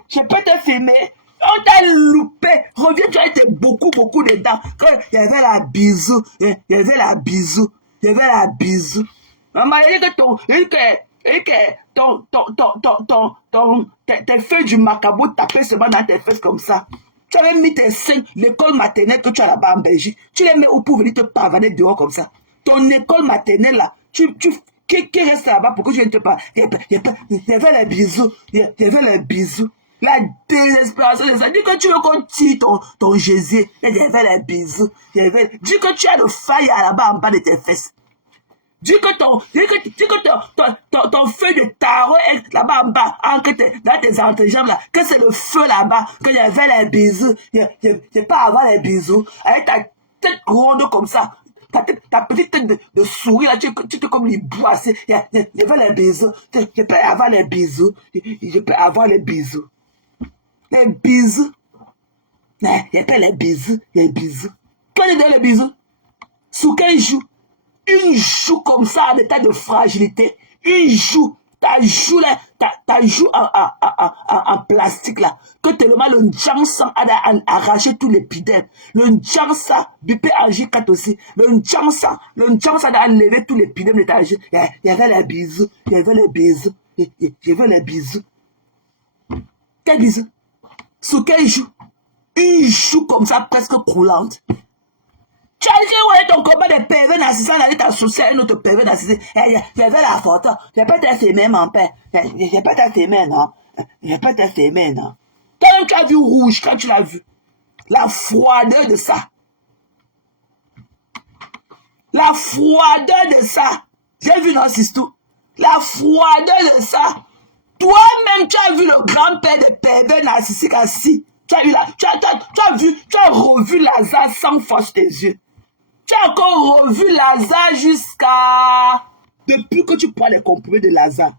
J'ai peut-être filmé. On t'a loupé. Reviens, tu as été beaucoup dedans. Il y avait la bisou. Il y avait la bisou. Il y avait la bisou. Maman, il dit que tes feuilles du macabo tapaient seulement dans tes fesses comme ça. Tu avais mis tes seins, l'école maternelle que tu as là-bas en Belgique. Tu les mets où pour venir te pavaner dehors comme ça. Ton école maternelle là, qui reste là-bas pour que tu viennes te parler. Il y avait les bisous. Il y avait les bisous. La désespération de ça. Dis que tu veux qu'on tire ton gésier. Il y avait les bisous. Dis que tu as le faille là-bas en bas de tes fesses. Dis que ton feu de tarot est là-bas en bas, dans tes entrejambes là, que c'est le feu là-bas, qu'il y avait les bisous. Il n'y a pas avant les bisous. Avec ta tête ronde comme ça, ta petite tête de souris là, tu es comme les boissés. Il y avait les bisous. Je peux avoir les bisous. Je peux avoir les bisous. Les bisous. Il n'y a pas les bisous. Les bisous. Quand il y a les bisous, sous quel joue? Une joue comme ça en état de fragilité, une joue, ta joue là, ta joue en plastique là, que tellement le Njansan a arraché tout l'épiderme, le Njansan, bipé en J4 aussi, le Njansan a enlevé tout l'épiderme de ta joue. Il y avait les bisous, il y avait les bisous, il y avait les bisous. Quel bisou? Sous quel joue? Une joue comme ça presque croulante. Tu as dit, ouais, ton combat de pervers narcissique, on allait t'associer à un autre pervers narcissique. J'avais la photo. J'ai pas été filmé, mon père. J'ai pas été filmé, non. J'ai pas été filmé, non. Toi-même, tu as vu rouge quand tu l'as vu. La froideur de ça. La froideur de ça. J'ai vu dans Sistou. La froideur de ça. Toi-même, tu as vu le grand-père de pervers narcissique assis. Tu as revu Lazare sans force tes yeux. Tu as encore revu Lazare jusqu'à... Depuis que tu prends les comprimés de Lazare.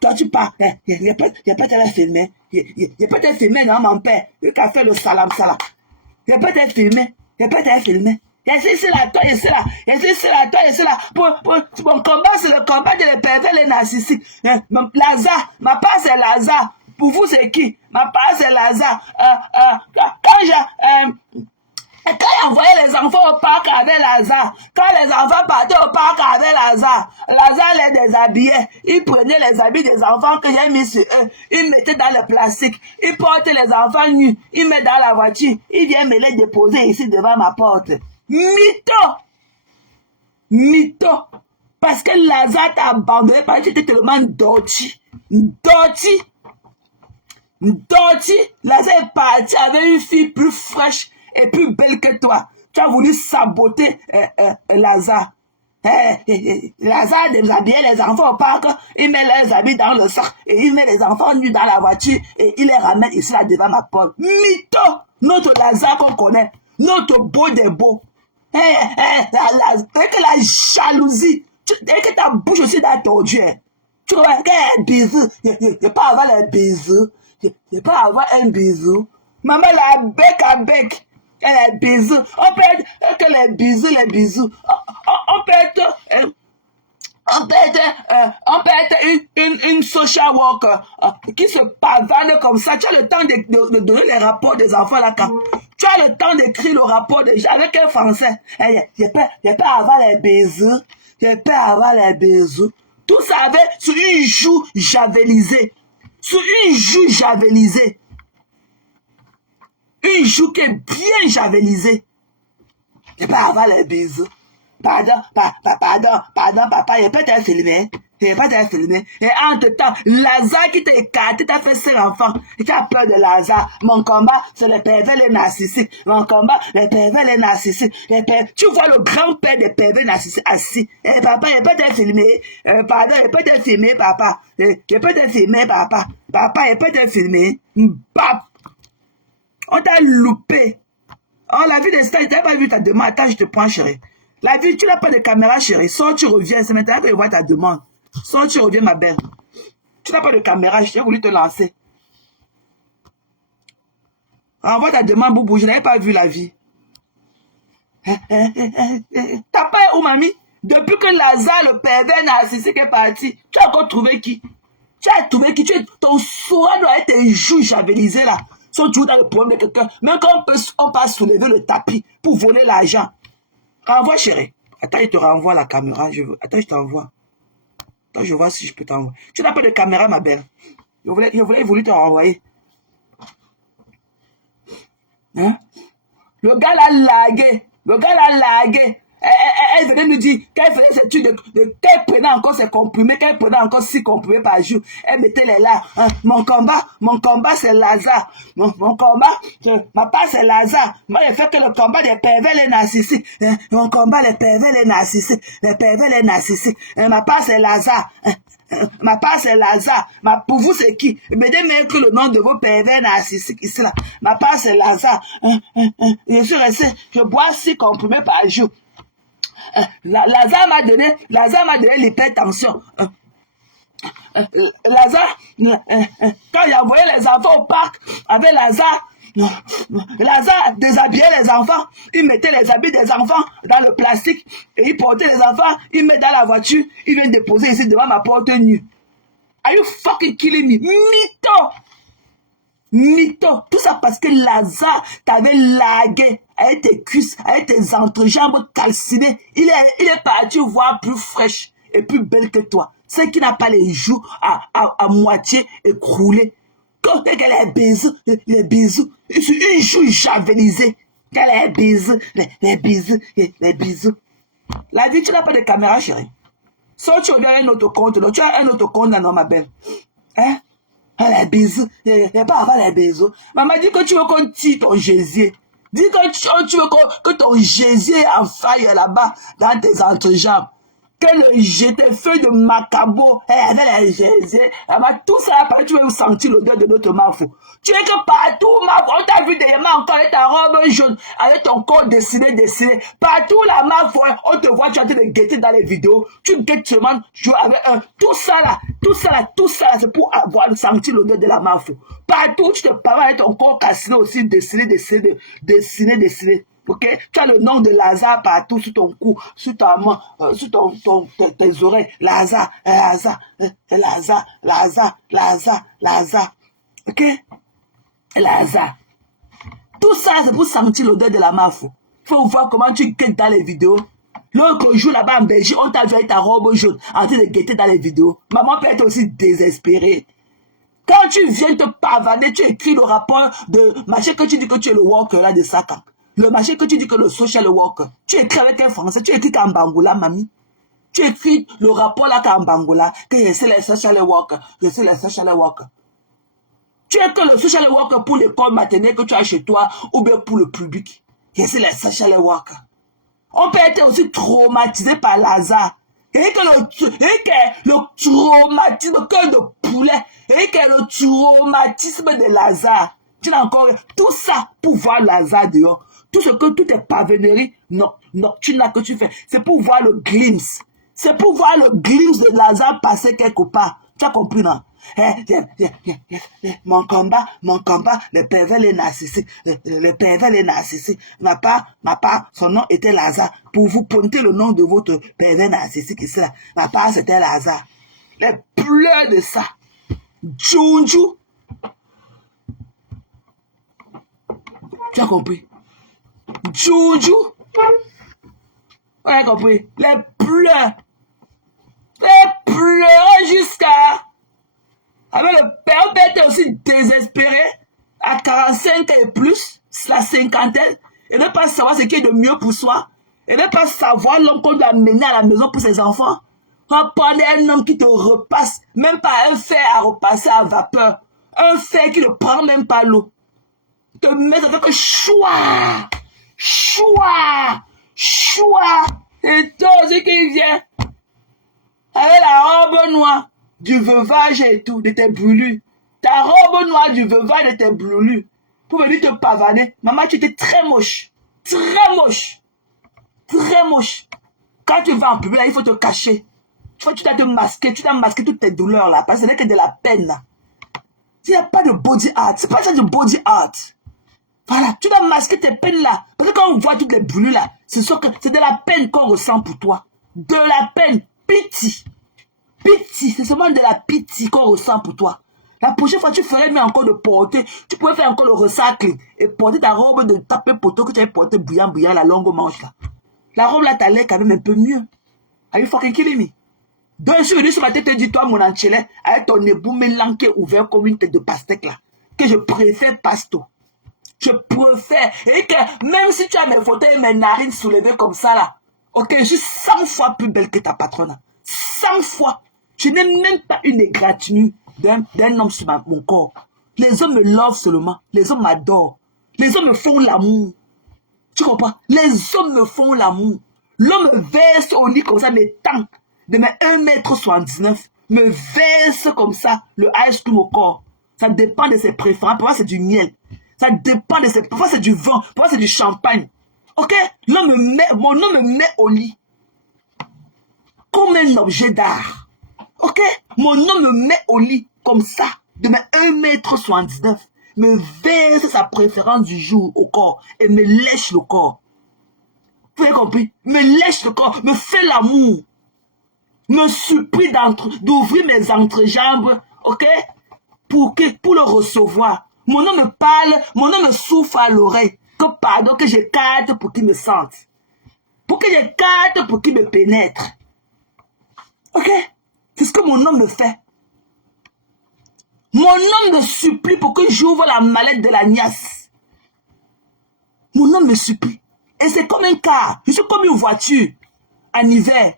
Toi, tu pars. Il n'y a pas de filmé. Il n'y a pas de filmé, non, mon père. Il a fait le salam. Il n'y a pas de filmé. Il n'y a pas de filmé. Et c'est là, toi, et c'est là. Et c'est là, toi, et c'est là. Mon combat, c'est le combat de les pervers, les narcissiques. Lazare, ma part, c'est Lazare. Pour vous, c'est qui? Ma part, c'est Lazare. Quand j'envoyais les enfants au parc avec Lazare, quand les enfants partaient au parc avec Lazare les déshabillait. Il prenait les habits des enfants que j'ai mis sur eux. Il mettait dans le plastique. Il portait les enfants nus. Il met dans la voiture. Il vient me les déposer ici devant ma porte. Mytho. Parce que Lazare t'a abandonné parce que tu étais tellement dorti. Lazare est parti avec une fille plus fraîche et plus belle que toi. Tu as voulu saboter Lazare. Lazare déshabillait les enfants au parc, il met leurs habits dans le sac et il met les enfants nus dans la voiture et il les ramène ici là devant ma porte. Mytho! Notre Lazare qu'on connaît, notre beau des beaux. Avec la jalousie, et que ta bouche aussi dans tordu. Tu vois, qu'un bisou, il n'y a pas avoir les bisous. Il n'y a pas avoir un bisou. Maman, la bec à bec. Les bisous. On peut être que les bisous. On peut être une social worker qui se pavane comme ça. Tu as le temps de donner les rapports des enfants là quand. Tu as le temps d'écrire le rapport avec un français. Il n'y a pas à avoir les bisous. J'ai peur avoir les bisous. Tout ça avec sur une joue javelisée. Sur une joue javelisée. Une joue qui est bien javelisée. J'ai peur avoir les bisous. Pardon, papa, il peut t'être filmé. Il peut t'être filmé. Et entre-temps, Lazare qui t'a écarté, t'as fait 5 enfants. Et tu as peur de Lazare. Mon combat, c'est les pervers, les narcissiques. Mon combat, les pervers, les narcissiques. Tu vois le grand-père des pervers narcissiques assis. Et papa, il peut t'être filmé. Pardon, il peut t'être filmé, papa. Il peut t'être filmé, papa. Papa, il peut t'être filmé. Bap. On t'a loupé. Oh, la vie de star, tu n'as pas vu ta demande. Attends, je te prends, chérie. La vie, tu n'as pas de caméra, chérie. Sors, tu reviens. C'est maintenant que je vois ta demande. Sors, tu reviens, ma belle. Tu n'as pas de caméra, j'ai voulu te lancer. Envoie ta demande, Boubou. Je n'avais pas vu la vie. T'as pas où, mamie? Depuis que Lazare, le pervers narcissique, est parti, tu as encore trouvé qui? Tu as trouvé qui? Ton sourire doit être un jour javelisé, là. Sont toujours dans le problème de quelqu'un. Même quand on peut soulever le tapis pour voler l'argent. Renvoie, chérie. Attends, je te renvoie la caméra. Attends, je t'envoie. Attends, je vois si je peux t'envoyer. Tu n'as pas de caméra, ma belle. Je voulais te renvoyer. Hein? Le gars l'a lagué. Le gars l'a lagué. Elle venait nous dire qu'elle faisait ces trucs qu'elle prenait encore ses comprimés, qu'elle prenait encore 6 comprimés par jour. Elle mettait les là. Hein? Mon combat c'est Lazare. Mon combat, ma part c'est Lazare. Moi, je fais que le combat des pervers les narcissiques. Hein? Mon combat, les pervers les narcissiques. Les pervers les narcissiques. Ma part c'est Lazare. Ma part c'est Lazare. Pour vous c'est qui? Me dites que le nom de vos pervers narcissiques ici là. Ma part c'est Lazare. Je suis resté, je bois 6 comprimés par jour. Lazare m'a donné l'hypertension. Lazare, quand il a envoyé les enfants au parc avec Lazare déshabillait les enfants, il mettait les habits des enfants dans le plastique et il portait les enfants, il met dans la voiture, il vient déposer ici devant ma porte nue. Are you fucking killing me? Mytho. Tout ça parce que Lazare t'avait lagué avec tes cuisses, avec tes entrejambes calcinées. Il est parti voir plus fraîche et plus belle que toi. Celle qui n'a pas les joues à moitié écroulées. Quand elle a les bisous, une joue javelisée. Qu'elle a les bisous. La vie, tu n'as pas de caméra, chérie. Soit tu regardes un autre compte, tu as un autre compte, non, ma belle. Hein? Les bisous. Il n'y a pas à faire les bisous. Maman dit que tu veux qu'on tire ton gésier. Dis que tu veux que ton gésier en faille là-bas dans tes entrejambes. Que le jeté feu de macabo avec les gésiers. Tout ça, tu veux sentir l'odeur de notre mafou. Tu es que partout, on t'a vu derrière encore avec ta robe jaune, avec ton corps dessiné. Partout la mafou, on te voit, tu es en train de guetter dans les vidéos. Tu guettes seulement, avec tout ça là, c'est pour avoir senti l'odeur de la mafou. Partout, tu te parles avec ton corps calciné aussi, dessiné. Ok, tu as le nom de Lazare partout sur ton cou, sur ta main, sur tes oreilles. Lazare. Ok, Lazare. Tout ça, c'est pour sentir l'odeur de la mafou. Il faut voir comment tu guettes dans les vidéos. L'autre jour là-bas en Belgique, on t'a vu avec ta robe jaune en train de guetter dans les vidéos. Maman peut être aussi désespérée. Quand tu viens te pavaner, tu écris le rapport de machin que tu dis que tu es le worker là de Saka. Le machin que tu dis que le social worker. Tu écris avec un français, tu écris qu'en Bangola, mamie. Tu écris le rapport là qu'en Bangola, que je suis le social worker, Tu es que le social worker pour l'école maternelle que tu as chez toi ou bien pour le public. Je suis le social worker. On peut être aussi traumatisé par Lazare. Et que le traumatisme, cœur de poulet, et que le traumatisme de Lazare. Tu n'as encore tout ça pour voir Lazare dehors. Tout tes parvenneries nocturnes que tu fais, c'est pour voir le glimpse. C'est pour voir le glimpse de Lazare passer quelque part. Tu as compris, non? Mon combat, les pervers, les narcissiques, Ma part, son nom était Lazare. Pour vous pointer le nom de votre pervers narcissique ici, là. Ma part, c'était Lazare. Les pleurs de ça. Junju. Tu as compris? Junju. On a compris? Les pleurs. fait pleurer jusqu'à... Avec le père était aussi désespéré, à 45 ans et plus, la cinquantaine, et ne pas savoir ce qui est de mieux pour soi, et ne pas savoir l'homme qu'on doit amener à la maison pour ses enfants. On prenait un homme qui te repasse, même pas un fer à repasser à vapeur, un fer qui ne prend même pas l'eau. Te mettre avec choix, et toi aussi qui vient, avec la robe noire, du veuvage et tout, de tes brûlures. Ta robe noire du veuvage de tes brûlures. Pour venir te pavaner. Maman, tu étais très moche. Très moche. Très moche. Quand tu vas en public, il faut te cacher. Tu dois te masquer. Tu dois masquer toutes tes douleurs là. Parce que ce n'est que de la peine là. Il n'y a pas de body art. C'est pas ça du body art. Voilà. Tu dois masquer tes peines là. Parce que quand on voit toutes les brûlures là, c'est de la peine qu'on ressent pour toi. De la peine. Pitié. Pitié, c'est seulement de la pitié qu'on ressent pour toi. La prochaine fois, tu ferais mieux encore de porter. Tu pourrais faire encore le recycling et porter ta robe de taper poteau que tu avais porté bouillant, la longue manche là. La robe là, t'as l'air quand même un peu mieux. Are you fucking kidding me? Donc, je suis venu ce matin te dire, toi, mon enchilé, avec ton ébout mélanqué ouvert comme une tête de pastèque là, que je préfère pasto. Je préfère. Et que même si tu as mes photos et mes narines soulevées comme ça là, ok, je suis 100 fois plus belle que ta patronne. 100 fois. Je n'ai même pas une égratignure d'un homme sur mon corps. Les hommes me lovent seulement. Les hommes m'adorent. Les hommes me font l'amour. Tu comprends? Les hommes me font l'amour. L'homme me verse au lit comme ça, mes temps de mes 1,79 m, me verse comme ça le ice cream au corps. Ça dépend de ses préférences. Pour moi, c'est du miel. Ça dépend de ses préférences. Pour moi, c'est du vin. Pour moi, c'est du champagne. Ok? Mon homme me met au lit comme un objet d'art. Ok? Mon homme me met au lit comme ça, de mes 1,79 m, me verse sa préférence du jour au corps et me lèche le corps. Vous avez compris? Me lèche le corps, me fait l'amour, me supplie d'ouvrir mes entrejambes, ok? Pour le recevoir. Mon homme me parle, mon homme me souffle à l'oreille. Que pardon, que j'écarte pour qu'il me sente. Pour que j'écarte pour qu'il me pénètre. Ok? C'est ce que mon homme me fait. Mon homme me supplie pour que j'ouvre la mallette de la niasse. Mon homme me supplie. Et c'est comme un car. Je suis comme une voiture en hiver.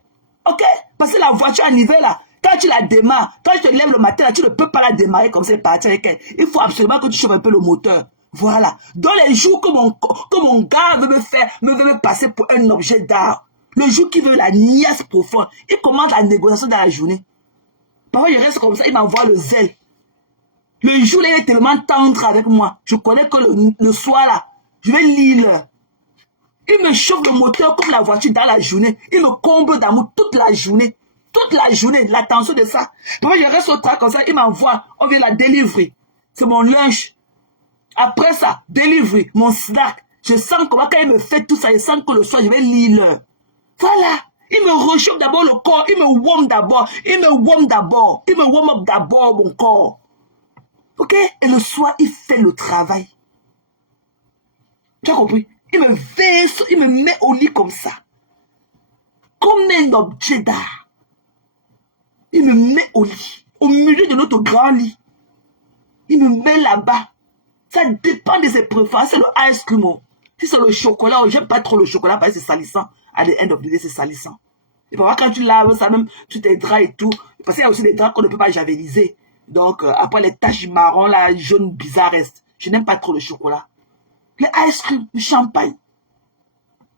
Ok? Parce que la voiture en hiver là, quand tu la démarres, quand tu te lèves le matin là, tu ne peux pas la démarrer comme ça et partir avec elle. Il faut absolument que tu chauffes un peu le moteur. Voilà. Dans les jours que mon gars veut me passer pour un objet d'art, le jour qu'il veut la niasse profonde, il commence la négociation dans la journée. Parfois, je reste comme ça, il m'envoie le zèle. Le jour, il est tellement tendre avec moi. Je connais que le soir, là, je vais lire l'heure. Il me chauffe le moteur comme la voiture dans la journée. Il me comble d'amour toute la journée. Toute la journée, l'attention de ça. Parfois, je reste au travail comme ça, il m'envoie, on vient la délivrer. C'est mon lunch. Après ça, délivrer, mon snack. Je sens comment quand il me fait tout ça, je sens que le soir, je vais lire l'heure. Voilà. Il me réchauffe d'abord le corps. Il me warm d'abord. Il me warm up d'abord mon corps. Ok? Et le soir, il fait le travail. Tu as compris? Il me verse, il me met au lit comme ça. Comme un objet d'art. Il me met au lit. Au milieu de notre grand lit. Il me met là-bas. Ça dépend de ses préférences. C'est le ice cream. Si c'est le chocolat, j'aime pas trop le chocolat parce que c'est salissant. À the end of the day, c'est salissant. Et parfois, quand tu laves ça, même sur tes draps et tout, parce qu'il y a aussi des draps qu'on ne peut pas javeliser. Donc, après, les taches marron, là, jaune, bizarre restent. Je n'aime pas trop le chocolat. Le ice cream, le champagne.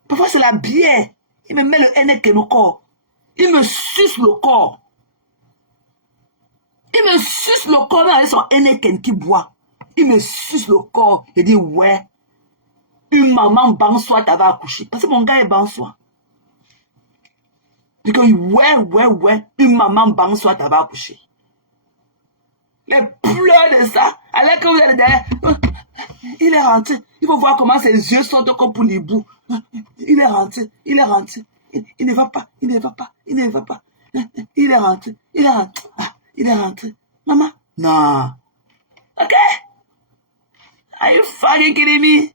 Parfois, c'est la bière. Il me met le Henneken au corps. Il me suce le corps. Il me suce le corps là, avec son Henneken qui boit. Il me suce le corps. Il dit, ouais, une maman bansoir t'avait accouché. Parce que mon gars est bansoir. Il dit, ouais, une maman bansoir t'avait accouché. Les pleurs de ça. Alors que vous êtes derrière, il est rentré. Il faut voir comment ses yeux sortent comme pour les bouts. Il est rentré. Il ne va pas. Il est rentré. Maman? Non. Ok? Are you fucking kidding me?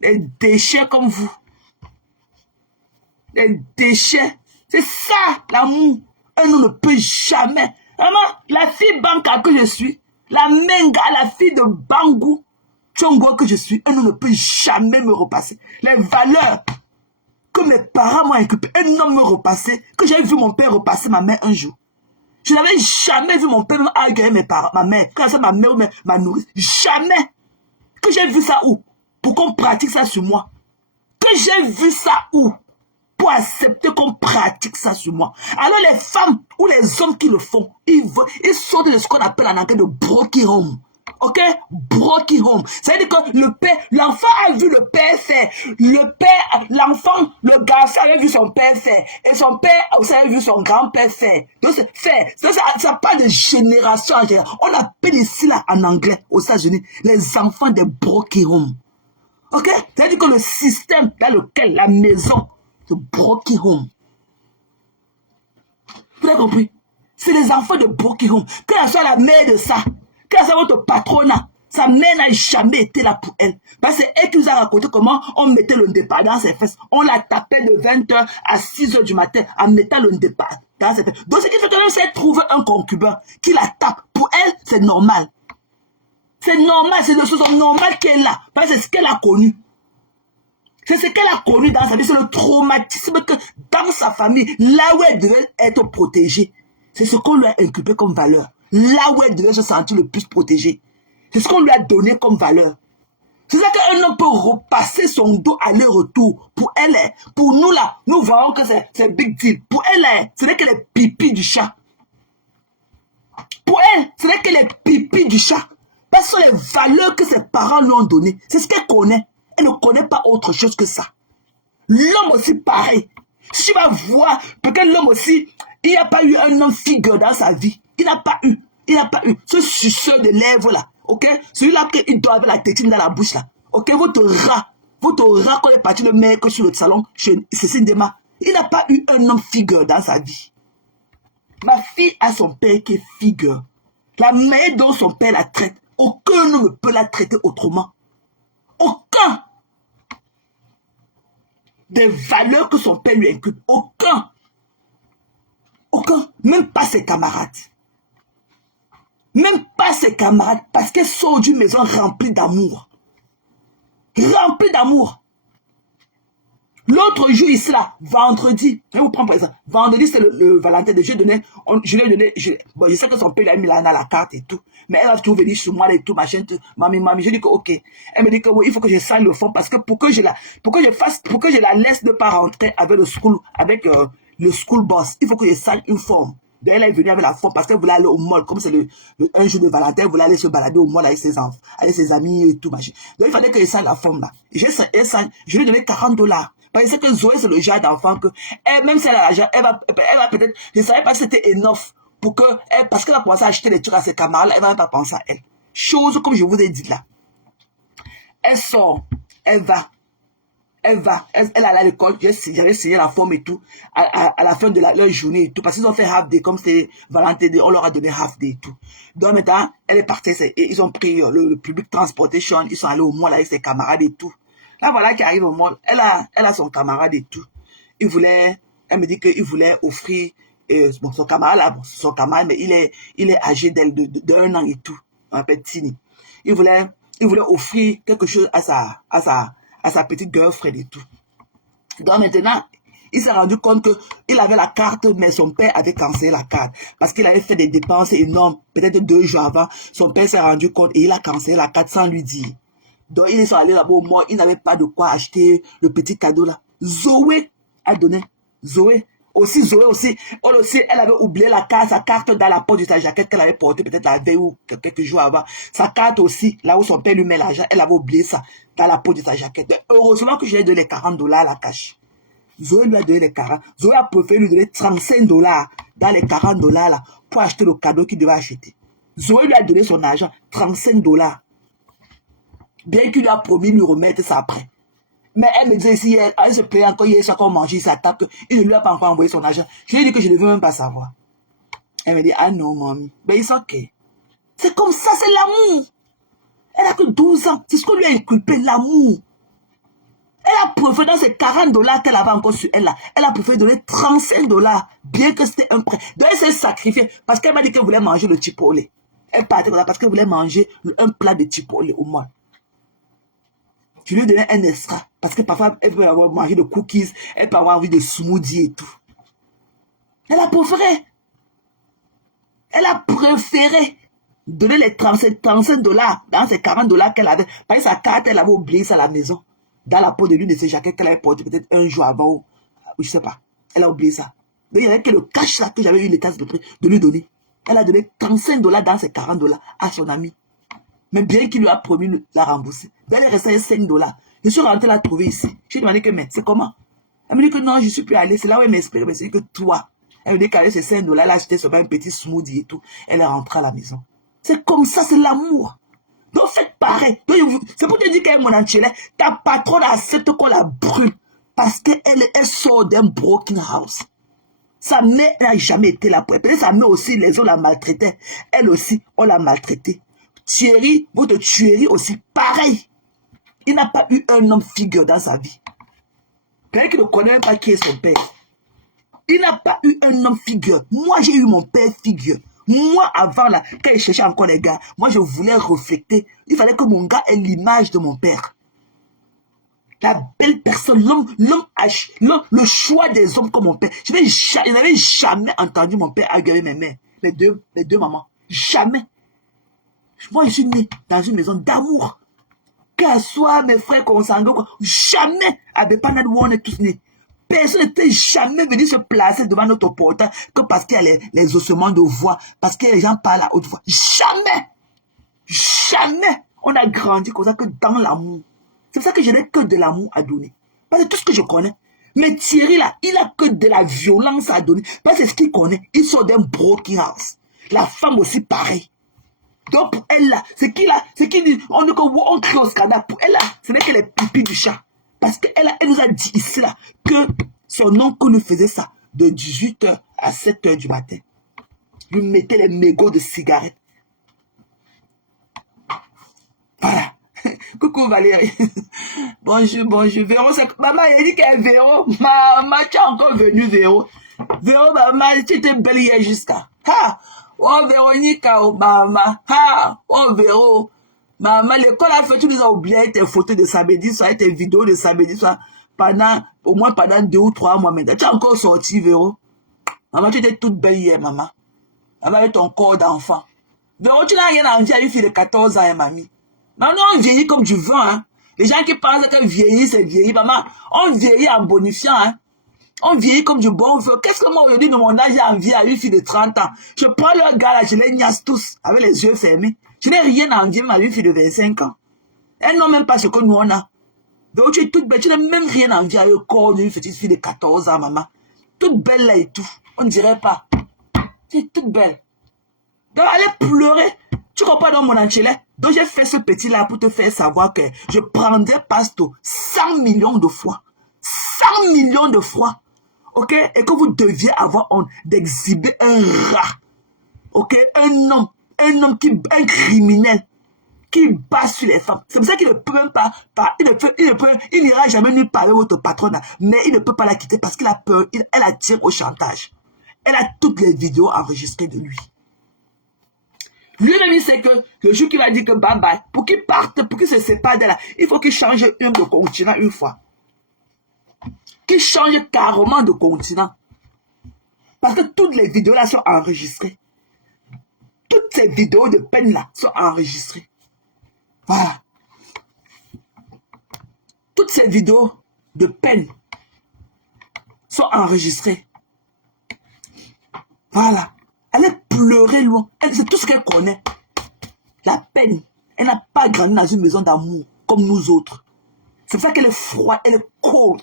Des déchets comme vous. Des déchets. C'est ça, l'amour. Un homme ne peut jamais. Vraiment, la fille banca que je suis, la menga, la fille de Bangou, Tchongo que je suis, un homme ne peut jamais me repasser. Les valeurs que mes parents m'ont inculquées, un homme me repassait, que j'ai vu mon père repasser ma mère un jour. Je n'avais jamais vu mon père agréer mes parents, ma mère, quand c'est ma mère ou ma nourrice. Jamais. Que j'ai vu ça où? Pour qu'on pratique ça sur moi. Que j'ai vu ça où? Pour accepter qu'on pratique ça sur moi. Alors les femmes ou les hommes qui le font, ils sortent de ce qu'on appelle en anglais de broken home. Ok? Broken home. C'est-à-dire que le père, l'enfant a vu le père faire. Le père, l'enfant, le garçon avait vu son père faire. Et son père aussi avait vu son grand-père faire. Donc c'est faire. Ça parle de génération en général. On appelle ici là en anglais aux États-Unis les enfants des broken home. Ok? C'est-à-dire que le système dans lequel la maison, le broken home. Vous avez compris? C'est les enfants de broken home. Que elle soit la mère de ça, que soit votre patronat, sa mère n'a jamais été là pour elle. Parce que c'est elle qui nous a raconté comment on mettait le départ dans ses fesses. On la tapait de 20h à 6h du matin en mettant le départ dans ses fesses. Donc ce qui fait que même si elle trouve un concubin qui la tape, pour elle, c'est normal. C'est normal, c'est des choses normales qu'elle a. Parce que c'est ce qu'elle a connu. C'est ce qu'elle a connu dans sa vie, c'est le traumatisme que dans sa famille, là où elle devait être protégée, c'est ce qu'on lui a inculqué comme valeur. Là où elle devait se sentir le plus protégée. C'est ce qu'on lui a donné comme valeur. C'est ça qu'un homme peut repasser son dos aller-retour. Pour elle, pour nous là, nous voyons que c'est big deal. Pour elle, ce n'est que les pipis du chat. Pour elle, ce n'est que les pipis du chat. Parce que ce sont les valeurs que ses parents lui ont données. C'est ce qu'elle connaît. Elle ne connaît pas autre chose que ça. L'homme aussi, pareil. Si tu vas voir, peut-être l'homme aussi, il n'y a pas eu un homme figure dans sa vie. Il n'a pas eu. Il n'a pas eu. Ce suceur de lèvres là. Ok? Celui-là qui doit avoir la tétine dans la bouche là. Ok? Votre rat quand il est parti le mec sur le salon, c'est Cécile. Il n'a pas eu un homme figure dans sa vie. Ma fille a son père qui est figure. La manière dont son père la traite, aucun homme ne peut la traiter autrement. Aucun. Des valeurs que son père lui inculque. Aucun. Aucun. Même pas ses camarades. Même pas ses camarades. Parce qu'elle sort d'une maison remplie d'amour. Remplie d'amour. L'autre jour ici là, vendredi, je vais vous prendre par exemple. Vendredi c'est le Valentin. Je lui ai donné, bon, je sais que son père lui a mis là dans la carte et tout. Mais elle va toujours venir sur moi et tout, machin. Mamie, je dis que ok. Elle me dit que oui, il faut que je signe le fond parce que pour que je la laisse ne pas rentrer avec le school boss, il faut que je signe une forme. Donc elle est venue avec la forme parce qu'elle voulait aller au mall, comme c'est un jour de Valentin, elle voulait aller se balader au mall avec ses enfants, avec ses amis et tout, machin. Donc il fallait que je signe la forme là. Je lui ai donné $40. Parce que Zoé, c'est le genre d'enfant que, même si elle a l'argent, elle va peut-être, je ne savais pas si c'était enough pour que, parce qu'elle va penser à acheter des trucs à ses camarades, elle va même pas penser à elle. Chose comme je vous ai dit là. Elle sort, elle allait à l'école, j'avais signé la forme et tout, à la fin de leur journée et tout, parce qu'ils ont fait half day, comme c'était Valentin Day, on leur a donné half day et tout. Donc maintenant, elle est partie, ils ont pris le public transportation, ils sont allés au mall avec ses camarades et tout. Là, voilà qui arrive au monde. Elle a son camarade et tout. Elle me dit qu'il voulait offrir, bon, son camarade là, bon, son camarade, mais il est âgé d'elle d'un an et tout. On appelle Tini. Il voulait offrir quelque chose à sa petite girlfriend et tout. Donc maintenant, il s'est rendu compte qu'il avait la carte, mais son père avait cancellé la carte. Parce qu'il avait fait des dépenses énormes, peut-être 2 jours avant. Son père s'est rendu compte et il a cancellé la carte sans lui dire. Donc, ils sont allés là-bas au mois, ils n'avaient pas de quoi acheter le petit cadeau là. Zoé a donné. Zoé aussi, elle avait oublié sa carte dans la poche de sa jaquette qu'elle avait portée peut-être la veille ou quelques jours avant. Sa carte aussi, là où son père lui met l'argent, elle avait oublié ça dans la poche de sa jaquette. Donc, heureusement que je lui ai donné les $40 à la cash. Zoé lui a donné les 40. Zoé a préféré lui donner $35 dans les $40 là pour acheter le cadeau qu'il devait acheter. Zoé lui a donné son argent, $35. Bien qu'il lui a promis de lui remettre ça après. Mais elle me disait ici, elle se plaît encore hier soir qu'on mangeait sa table, il ne lui a pas encore envoyé son argent. Je lui ai dit que je ne veux même pas savoir. Elle me dit, ah non, mamie. Mais c'est ok. C'est comme ça, c'est l'amour. Elle a que 12 ans. C'est ce qu'on lui a inculpé, l'amour. Elle a préféré, dans ces 40 dollars qu'elle avait encore sur elle là, elle a préféré donner 35 dollars, bien que c'était un prêt. Donc elle s'est sacrifiée parce qu'elle m'a dit qu'elle voulait manger le chipotle. Elle partait là parce qu'elle voulait manger un plat de chipotle au moins. Tu lui donnais un extra parce que parfois elle peut avoir mangé de cookies, elle peut avoir envie de smoothie et tout. Elle a préféré. Elle a préféré donner les 35 dollars dans ces 40 dollars qu'elle avait. Parce que sa carte, elle avait oublié ça à la maison. Dans la peau de l'une de ses jaquettes qu'elle avait porté peut-être un jour avant ou je sais pas. Elle a oublié ça. Donc il n'y avait que le cash là que j'avais eu les tasses de lui donner. Elle a donné 35 dollars dans ces 40 dollars à son ami. Mais bien qu'il lui a promis de la rembourser. Donc elle est restée 5 dollars. Je suis rentré la trouver ici. Je lui ai demandé que mais c'est comment? Elle me dit que non, je ne suis plus allée. C'est là où elle m'explique. Mais c'est que toi. Elle me dit qu'elle a ces 5 dollars, elle a acheté seulement un petit smoothie et tout. Elle est rentrée à la maison. C'est comme ça, c'est l'amour. Donc faites pareil. C'est pour te dire qu'elle est mon enchilée. Ta patronne accepte qu'on la brûle. Parce qu'elle sort d'un broken house. Sa mère n'a jamais été là pour elle. Peut-être sa mère aussi, les autres la maltraitaient. Elle aussi, on l'a maltraitée. Thierry, votre Thierry aussi, pareil. Il n'a pas eu un homme figure dans sa vie. Quelqu'un qui ne connaît même pas qui est son père. Il n'a pas eu un homme figure. Moi, j'ai eu mon père figure. Moi, avant, là, quand il cherchait encore les gars, moi, je voulais refléter. Il fallait que mon gars ait l'image de mon père. La belle personne, l'homme, le choix des hommes comme mon père. Je n'avais jamais entendu mon père agresser mes mères. Les deux mamans. Jamais. Moi, je suis né dans une maison d'amour. Qu'à soit mes frères consanguins, jamais, avec pas où on est tous nés. Personne n'était jamais venu se placer devant notre portail que parce qu'il y a les ossements de voix, parce que les gens parlent à haute voix. Jamais. Jamais. On a grandi comme ça que dans l'amour. C'est pour ça que je n'ai que de l'amour à donner. Parce que tout ce que je connais. Mais Thierry là, il a que de la violence à donner. Parce que c'est ce qu'il connaît. Il sort d'un broken house. La femme aussi pareil. Donc pour elle là, c'est qu'il dit, on crée au scandale. Pour elle là, ce n'est que les pipis du chat. Parce qu'elle nous a dit ici là que son oncle lui faisait ça de 18h à 7h du matin. Lui mettait les mégots de cigarettes. Voilà. Coucou Valérie. Bonjour. Véro, maman, elle dit qu'elle est Véro. Maman, tu es encore venue Véro. Véro, maman, tu étais belle hier jusqu'à. Ha! Oh Véronique, oh maman. Ha! Oh Véro. Maman, l'école a fait, tu nous as oublié tes photos de samedi soir, tes vidéos de samedi soir, au moins pendant 2 ou 3 mois maintenant. Tu es encore sorti, Véro. Maman, tu étais toute belle hier, maman. Maman, avec ton corps d'enfant. Véro, tu n'as rien à envier à une fille de 14 ans, hein, mamie. Maintenant, on vieillit comme du vent, hein. Les gens qui pensent que vieillir, c'est vieillir, maman. On vieillit en bonifiant, hein. On vieillit comme du bon feu. Qu'est-ce que moi, aujourd'hui, de mon âge, j'ai envie à une fille de 30 ans? Je prends leur gars là, je les niasse tous, avec les yeux fermés. Je n'ai rien à envier à une fille de 25 ans. Elles n'ont même pas ce que nous, on a. Donc, tu es toute belle. Tu n'as même rien à envier à un corps d'une petite fille de 14 ans, maman. Toute belle là et tout. On ne dirait pas. Tu es toute belle. Donc, allez pleurer. Tu comprends dans mon enchilé? Donc, j'ai fait ce petit-là pour te faire savoir que je prendrais Pasto 100 millions de fois. 100 millions de fois. Ok? Et que vous deviez avoir honte d'exhiber un rat. Ok? Un criminel qui bat sur les femmes. C'est pour ça qu'il ne peut même pas, il n'ira jamais nulle part avec votre patronne, mais il ne peut pas la quitter parce qu'il a peur, elle attire au chantage. Elle a toutes les vidéos enregistrées de lui. Lui-même, il sait que le jour qu'il a dit que bye bye, pour qu'il parte, pour qu'il se sépare d'elle, il faut qu'il change de continent une fois. Qu'il change carrément de continent. Parce que toutes les vidéos là sont enregistrées. Toutes ces vidéos de peine là sont enregistrées. Voilà. Toutes ces vidéos de peine sont enregistrées. Voilà. Elle est pleurée loin. C'est tout ce qu'elle connaît. La peine. Elle n'a pas grandi dans une maison d'amour comme nous autres. C'est pour ça qu'elle est froide, elle est cold.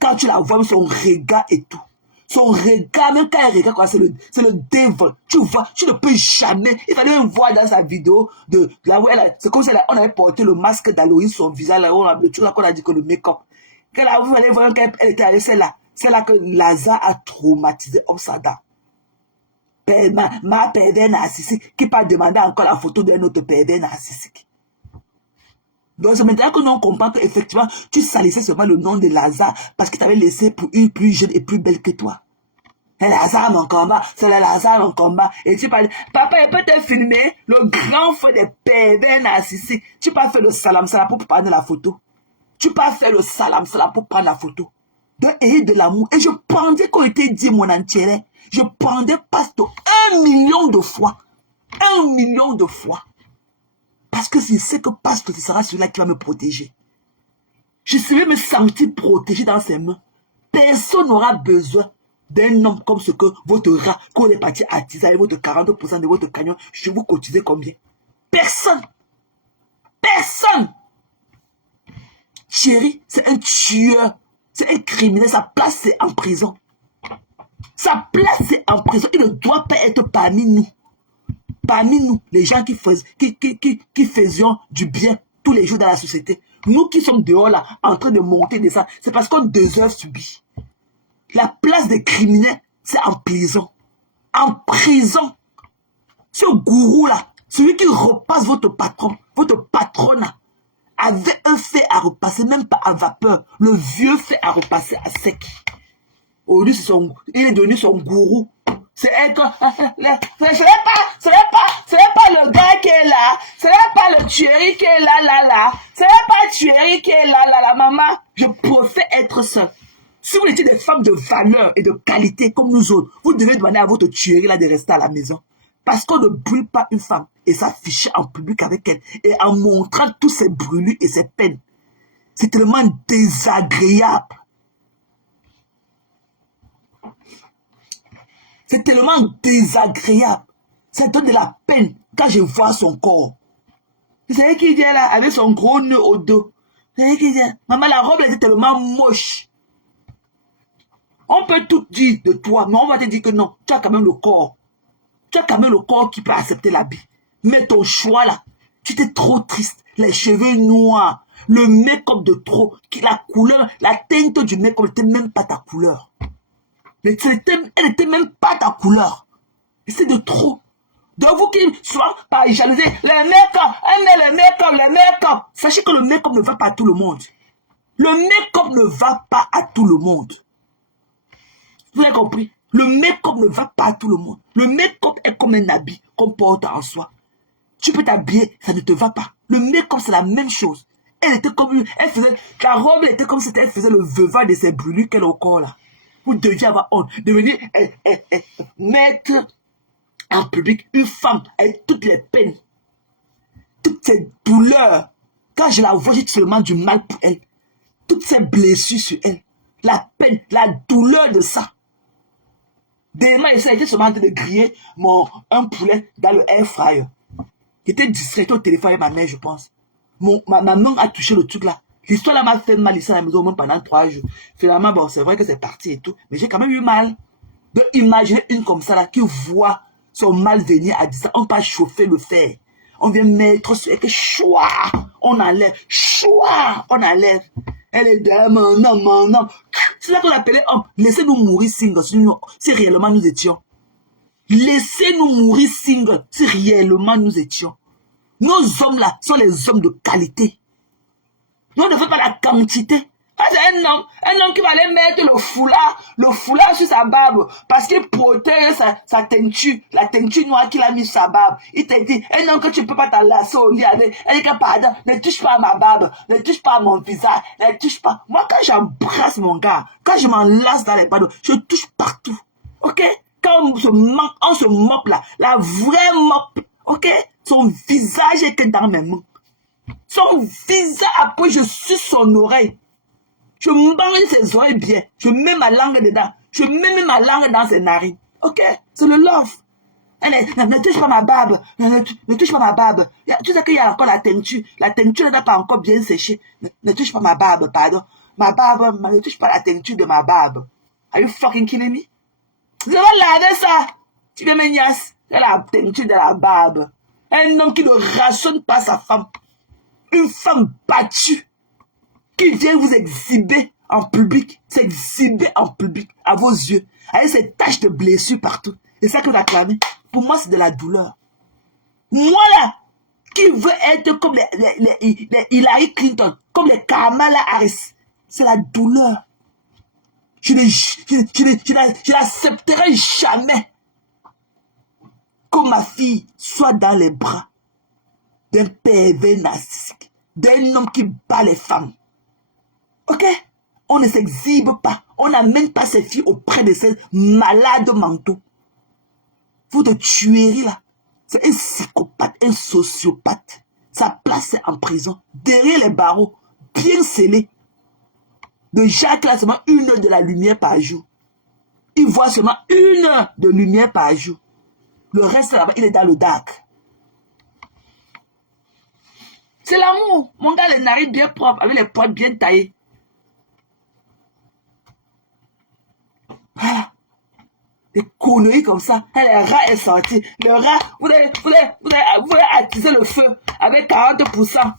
Quand tu la vois, son regard et tout. Son regard, même quand elle regarde, c'est le devil. Tu vois, tu ne peux jamais. Il fallait même voir dans sa vidéo c'est comme si on avait porté le masque d'Halloween sur son visage, là, qu'on a dit que le make-up. Quand vous allez voir qu'elle était avec celle-là que Lazare a traumatisé Obsada. Ma pervers narcissique qui pas demander encore la photo d'un autre pervers narcissique. Donc c'est maintenant que nous on comprend qu'effectivement, tu salissais seulement le nom de Lazare parce qu'il t'avait laissé pour une plus jeune et plus belle que toi. C'est Lazare mon combat, c'est le Lazare mon combat. Et tu parles, papa, il peut te filmer le grand frère des pervers narcissiques. Tu peux faire le salam pour prendre la photo. Tu peux faire le salam pour prendre la photo. Donc, ayez de l'amour. Et je pendais qu'on était dit mon intérêt. Je pendais pasteur 1 million de fois. 1 million de fois. Parce que je sais que pasteur, ce sera celui-là qui va me protéger. Je serai me sentir protégé dans ses mains. Personne n'aura besoin d'un homme comme ce que votre rat, qu'on est parti attiser avec votre 40% de votre cagnon, je vous cotisez combien? Personne. Personne. Thierry, c'est un tueur. C'est un criminel. Sa place, c'est en prison. Sa place, c'est en prison. Il ne doit pas être parmi nous. Parmi nous, les gens qui faisions du bien tous les jours dans la société. Nous qui sommes dehors là, en train de monter de ça, c'est parce qu'on déserve subir. La place des criminels, c'est en prison. En prison. Ce gourou là, celui qui repasse votre patron, votre patronat, avait un fait à repasser, même pas à vapeur. Le vieux fait à repasser à sec. Aujourd'hui, il est devenu son gourou. C'est être... Ce n'est pas le gars qui est là. Ce n'est pas le Thierry qui est là. Ce n'est pas Thierry qui est là. Maman, je préfère être seul. Si vous étiez des femmes de valeur et de qualité comme nous autres, vous devez demander à votre Thierry là de rester à la maison. Parce qu'on ne brûle pas une femme et s'afficher en public avec elle et en montrant tous ses brûlures et ses peines. C'est tellement désagréable. C'est tellement désagréable. Ça donne de la peine quand je vois son corps. Vous savez qui vient là avec son gros nœud au dos? Vous savez qui vient? Maman, la robe était tellement moche. On peut tout dire de toi, mais on va te dire que non, tu as quand même le corps. Tu as quand même le corps qui peut accepter l'habit. Mais ton choix là, tu étais trop triste. Les cheveux noirs, le make-up de trop, la couleur, la teinte du make-up n'était même pas ta couleur. Elle n'était même pas ta couleur. C'est de trop. Donc vous qui soyez par jalousie, le make-up, elle met le make-up. Sachez que le make-up ne va pas à tout le monde. Le make-up ne va pas à tout le monde. Vous avez compris? Le make-up ne va pas à tout le monde. Le make-up est comme un habit qu'on porte en soi. Tu peux t'habiller, ça ne te va pas. Le make-up, c'est la même chose. Elle était comme la robe était comme si elle faisait le veuvin de ses brûlures qu'elle a au corps là. Vous deviez avoir honte de venir mettre en public une femme avec toutes les peines, toutes ces douleurs. Quand je la vois, j'ai seulement du mal pour elle. Toutes ces blessures sur elle. La peine, la douleur de ça. Demain, j'étais seulement en train de griller un poulet dans le air fryer. J'étais distrait au téléphone avec ma mère, je pense. Ma maman a touché le truc là. L'histoire là m'a fait mal ici à la maison pendant 3 jours. Finalement, bon, c'est vrai que c'est parti et tout. Mais j'ai quand même eu mal. De imaginer une comme ça là qui voit son mal venir à distance. On va chauffer le fer. On vient mettre sur elle que choix. On enlève. Choix. On enlève. Elle est de mon nom. C'est ça qu'on appelait homme. Laissez-nous mourir single si réellement nous étions. Laissez-nous mourir single si réellement nous étions. Nos hommes là sont les hommes de qualité. Nous on ne fait pas la quantité. C'est un homme qui va aller mettre le foulard sur sa barbe parce qu'il protège sa teinture, la teinture noire qu'il a mis sur sa barbe. Il t'a dit, un homme que tu ne peux pas t'enlacer au lit avec, il dit, pardon, ne touche pas à ma barbe, ne touche pas à mon visage, ne touche pas. Moi, quand j'embrasse mon gars, quand je m'enlace dans les barbeaux, je touche partout. Ok? Quand on se moque là, la vraie moque, ok? Son visage était dans mes mains. Son visage, après, je suce son oreille. Je mange ses oreilles bien. Je mets ma langue dedans. Je mets ma langue dans ses narines. Ok? C'est le love. Ne touche pas ma barbe. Ne touche pas ma barbe. Tu sais qu'il y a encore la teinture. La teinture n'est pas encore bien séchée. Ne touche pas ma barbe, pardon. Ma barbe, ne touche pas la teinture de ma barbe. Are you fucking kidding me? Je vais laver ça. Tu veux me niasse? La teinture de la barbe. Un homme qui ne rationne pas sa femme. Une femme battue. Qui vient vous exhiber en public, s'exhiber en public, à vos yeux, avec ces taches de blessures partout. C'est ça que vous acclamez. Pour moi, c'est de la douleur. Moi là, qui veut être comme les Hillary Clinton, comme les Kamala Harris. C'est la douleur. Je n'accepterai jamais que ma fille soit dans les bras d'un pervers narcissique, d'un homme qui bat les femmes. Ok? On ne s'exhibe pas. On n'amène pas ses filles auprès de ces malades mentaux. Votre tuerie là, c'est un psychopathe, un sociopathe. Sa place est en prison, derrière les barreaux, bien scellé. De Jacques là, seulement 1 heure de la lumière par jour. Il voit seulement 1 heure de lumière par jour. Le reste là-bas, il est dans le dark. C'est l'amour. Mon gars, les narines bien propres, avec les potes bien taillées. Voilà. Des conneries comme ça. Et le rat est sorti. Le rat, vous voulez attiser le feu avec 40%.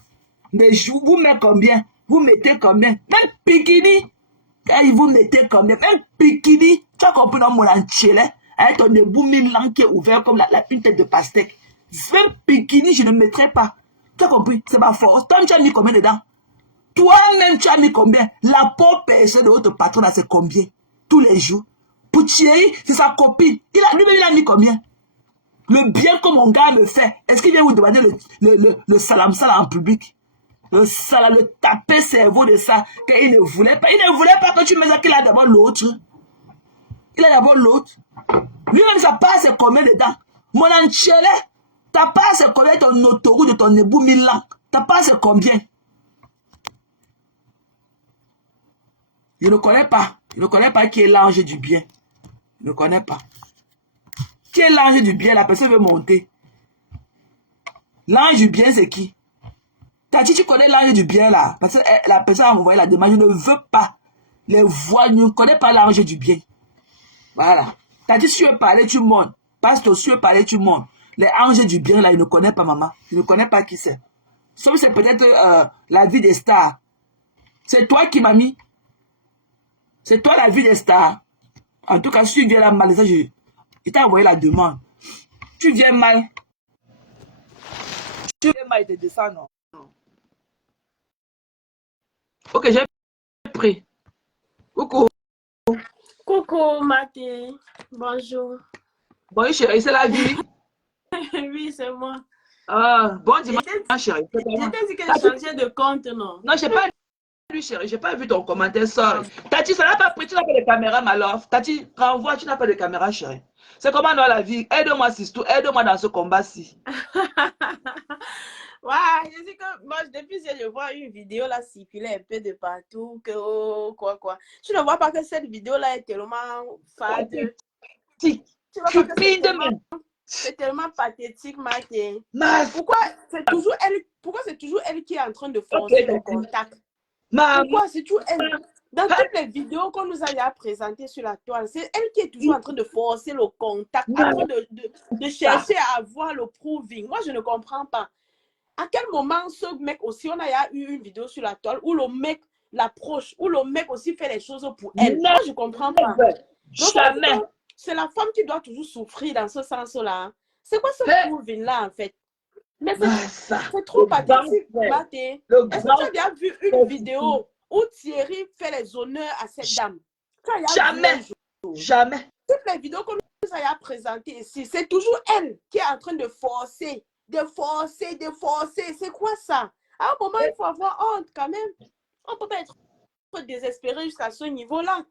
Mais vous mettez combien? Vous mettez combien? Même Pikini. Vous mettez combien? Même Pikini. Tu as compris dans mon enchilé? Avec ton debout mille langues qui est ouvert comme une tête de pastèque. Même Pikini, je ne mettrai pas. Tu as compris? C'est ma force. Toi, tu as mis combien dedans? Toi-même, tu as mis combien? La pauvre personne de votre patron, c'est combien? Tous les jours. Pour Thierry, c'est sa copine. Lui-même, il a mis combien? Le bien que mon gars me fait, est-ce qu'il vient vous demander le salam en public? Le taper cerveau de ça, qu'il ne voulait pas. Il ne voulait pas que tu me dises qu'il a d'abord l'autre. Il a d'abord l'autre. Lui-même, sa part, c'est combien dedans? Mon enchélé, ta part, c'est combien ton autoroute de ton ébou Milan? Ta part, c'est combien? Je ne connais pas. Je ne connais pas qui est l'ange du bien. Je ne connais pas. Qui est l'ange du bien? La personne veut monter. L'ange du bien, c'est qui? Tati, tu connais l'ange du bien là? Parce que la personne a envoyé la demande. Je ne veux pas les voir. Je ne connais pas l'ange du bien. Voilà. Tati, si tu veux parler, tu montes. Pasteur, si tu veux parler, tu montes. Les anges du bien là, je ne connais pas, maman. Je ne connais pas qui c'est. Sauf c'est peut-être la vie des stars. C'est toi qui m'as mis. C'est toi la vie des stars. En tout cas, si tu viens là mal, je t'ai envoyé la demande. Tu viens mal. Tu viens mal, il te descend, non? Ok, j'ai pris. Coucou. Coucou, Mathé. Bonjour. Bon, chérie, c'est la vie. Oui, c'est moi. Bon dimanche, chérie. Je t'ai dit que je changeais de compte, non? Non, je n'ai pas lu, chérie. Je n'ai pas vu ton commentaire, sorry. Tati, ça n'a pas pris. Tu n'as pas de caméra, ma love. Tati, renvoie, tu n'as pas de caméra, chérie. C'est comment dans la vie? Aide-moi, Sistou. Aide-moi dans ce combat-ci. Ouais, je dis que moi, depuis que je vois une vidéo là circuler un peu de partout, que oh, quoi. Tu ne vois pas que cette vidéo là est tellement fade. Tu vois pas que c'est tellement pathétique, Mathé. Pourquoi c'est toujours elle qui est en train de forcer le contact? Pourquoi c'est toujours elle? Dans toutes les vidéos qu'on nous a présentées sur la toile, c'est elle qui est toujours en train de forcer le contact, en train de chercher à avoir le proving. Moi, je ne comprends pas. À quel moment ce mec aussi, on a eu une vidéo sur la toile où le mec l'approche, où le mec aussi fait les choses pour elle. Moi, je ne comprends pas. Jamais. C'est la femme qui doit toujours souffrir dans ce sens-là. C'est quoi ce proving-là, en fait? Mais c'est trop pathétique, Mathé. Est-ce que tu as déjà vu une vidéo où Thierry fait les honneurs à cette dame? Jamais. Toutes les vidéos qu'on nous a présentées ici, c'est toujours elle qui est en train de forcer. C'est quoi ça? À un moment, il faut avoir honte quand même. On ne peut pas être désespéré jusqu'à ce niveau-là.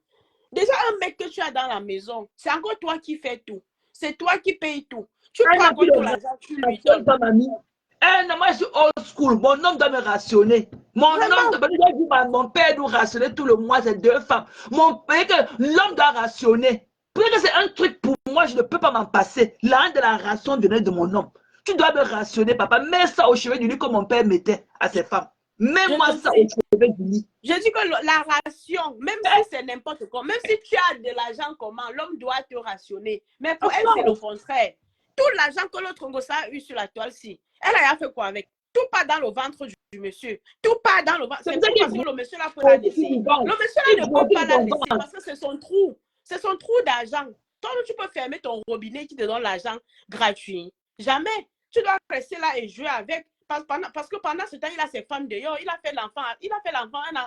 Déjà, un mec que tu as dans la maison, c'est encore toi qui fais tout. C'est toi qui payes tout. Tu prends encore tout l'argent, tu lui donnes. Non, moi je suis old school. Mon homme doit me rationner. Mon père doit rationner tout le mois, c'est 2 femmes. L'homme doit rationner. Peut-être que c'est un truc pour moi, je ne peux pas m'en passer. L'argent de la ration venait de mon homme. Tu dois me rationner, papa. Mets ça au chevet du lit comme mon père mettait à ses femmes. Mets-moi ça au chevet du lit. Je dis que la ration, même si c'est n'importe quoi, même si tu as de l'argent comment, l'homme doit te rationner. Mais pour elle, c'est le contraire. Tout l'argent que l'autre gosse a eu sur la toile-ci, elle a fait quoi avec? Tout part dans le ventre du monsieur. Tout part dans le ventre. C'est pour parce que le monsieur là peut la laisser. Le monsieur là ne peut pas la laisser parce que c'est son trou. C'est son trou d'argent. Toi, tu peux fermer ton robinet qui te donne l'argent gratuit. Jamais. Tu dois rester là et jouer avec. parce que pendant ce temps, il a ses femmes dehors. Il a fait l'enfant,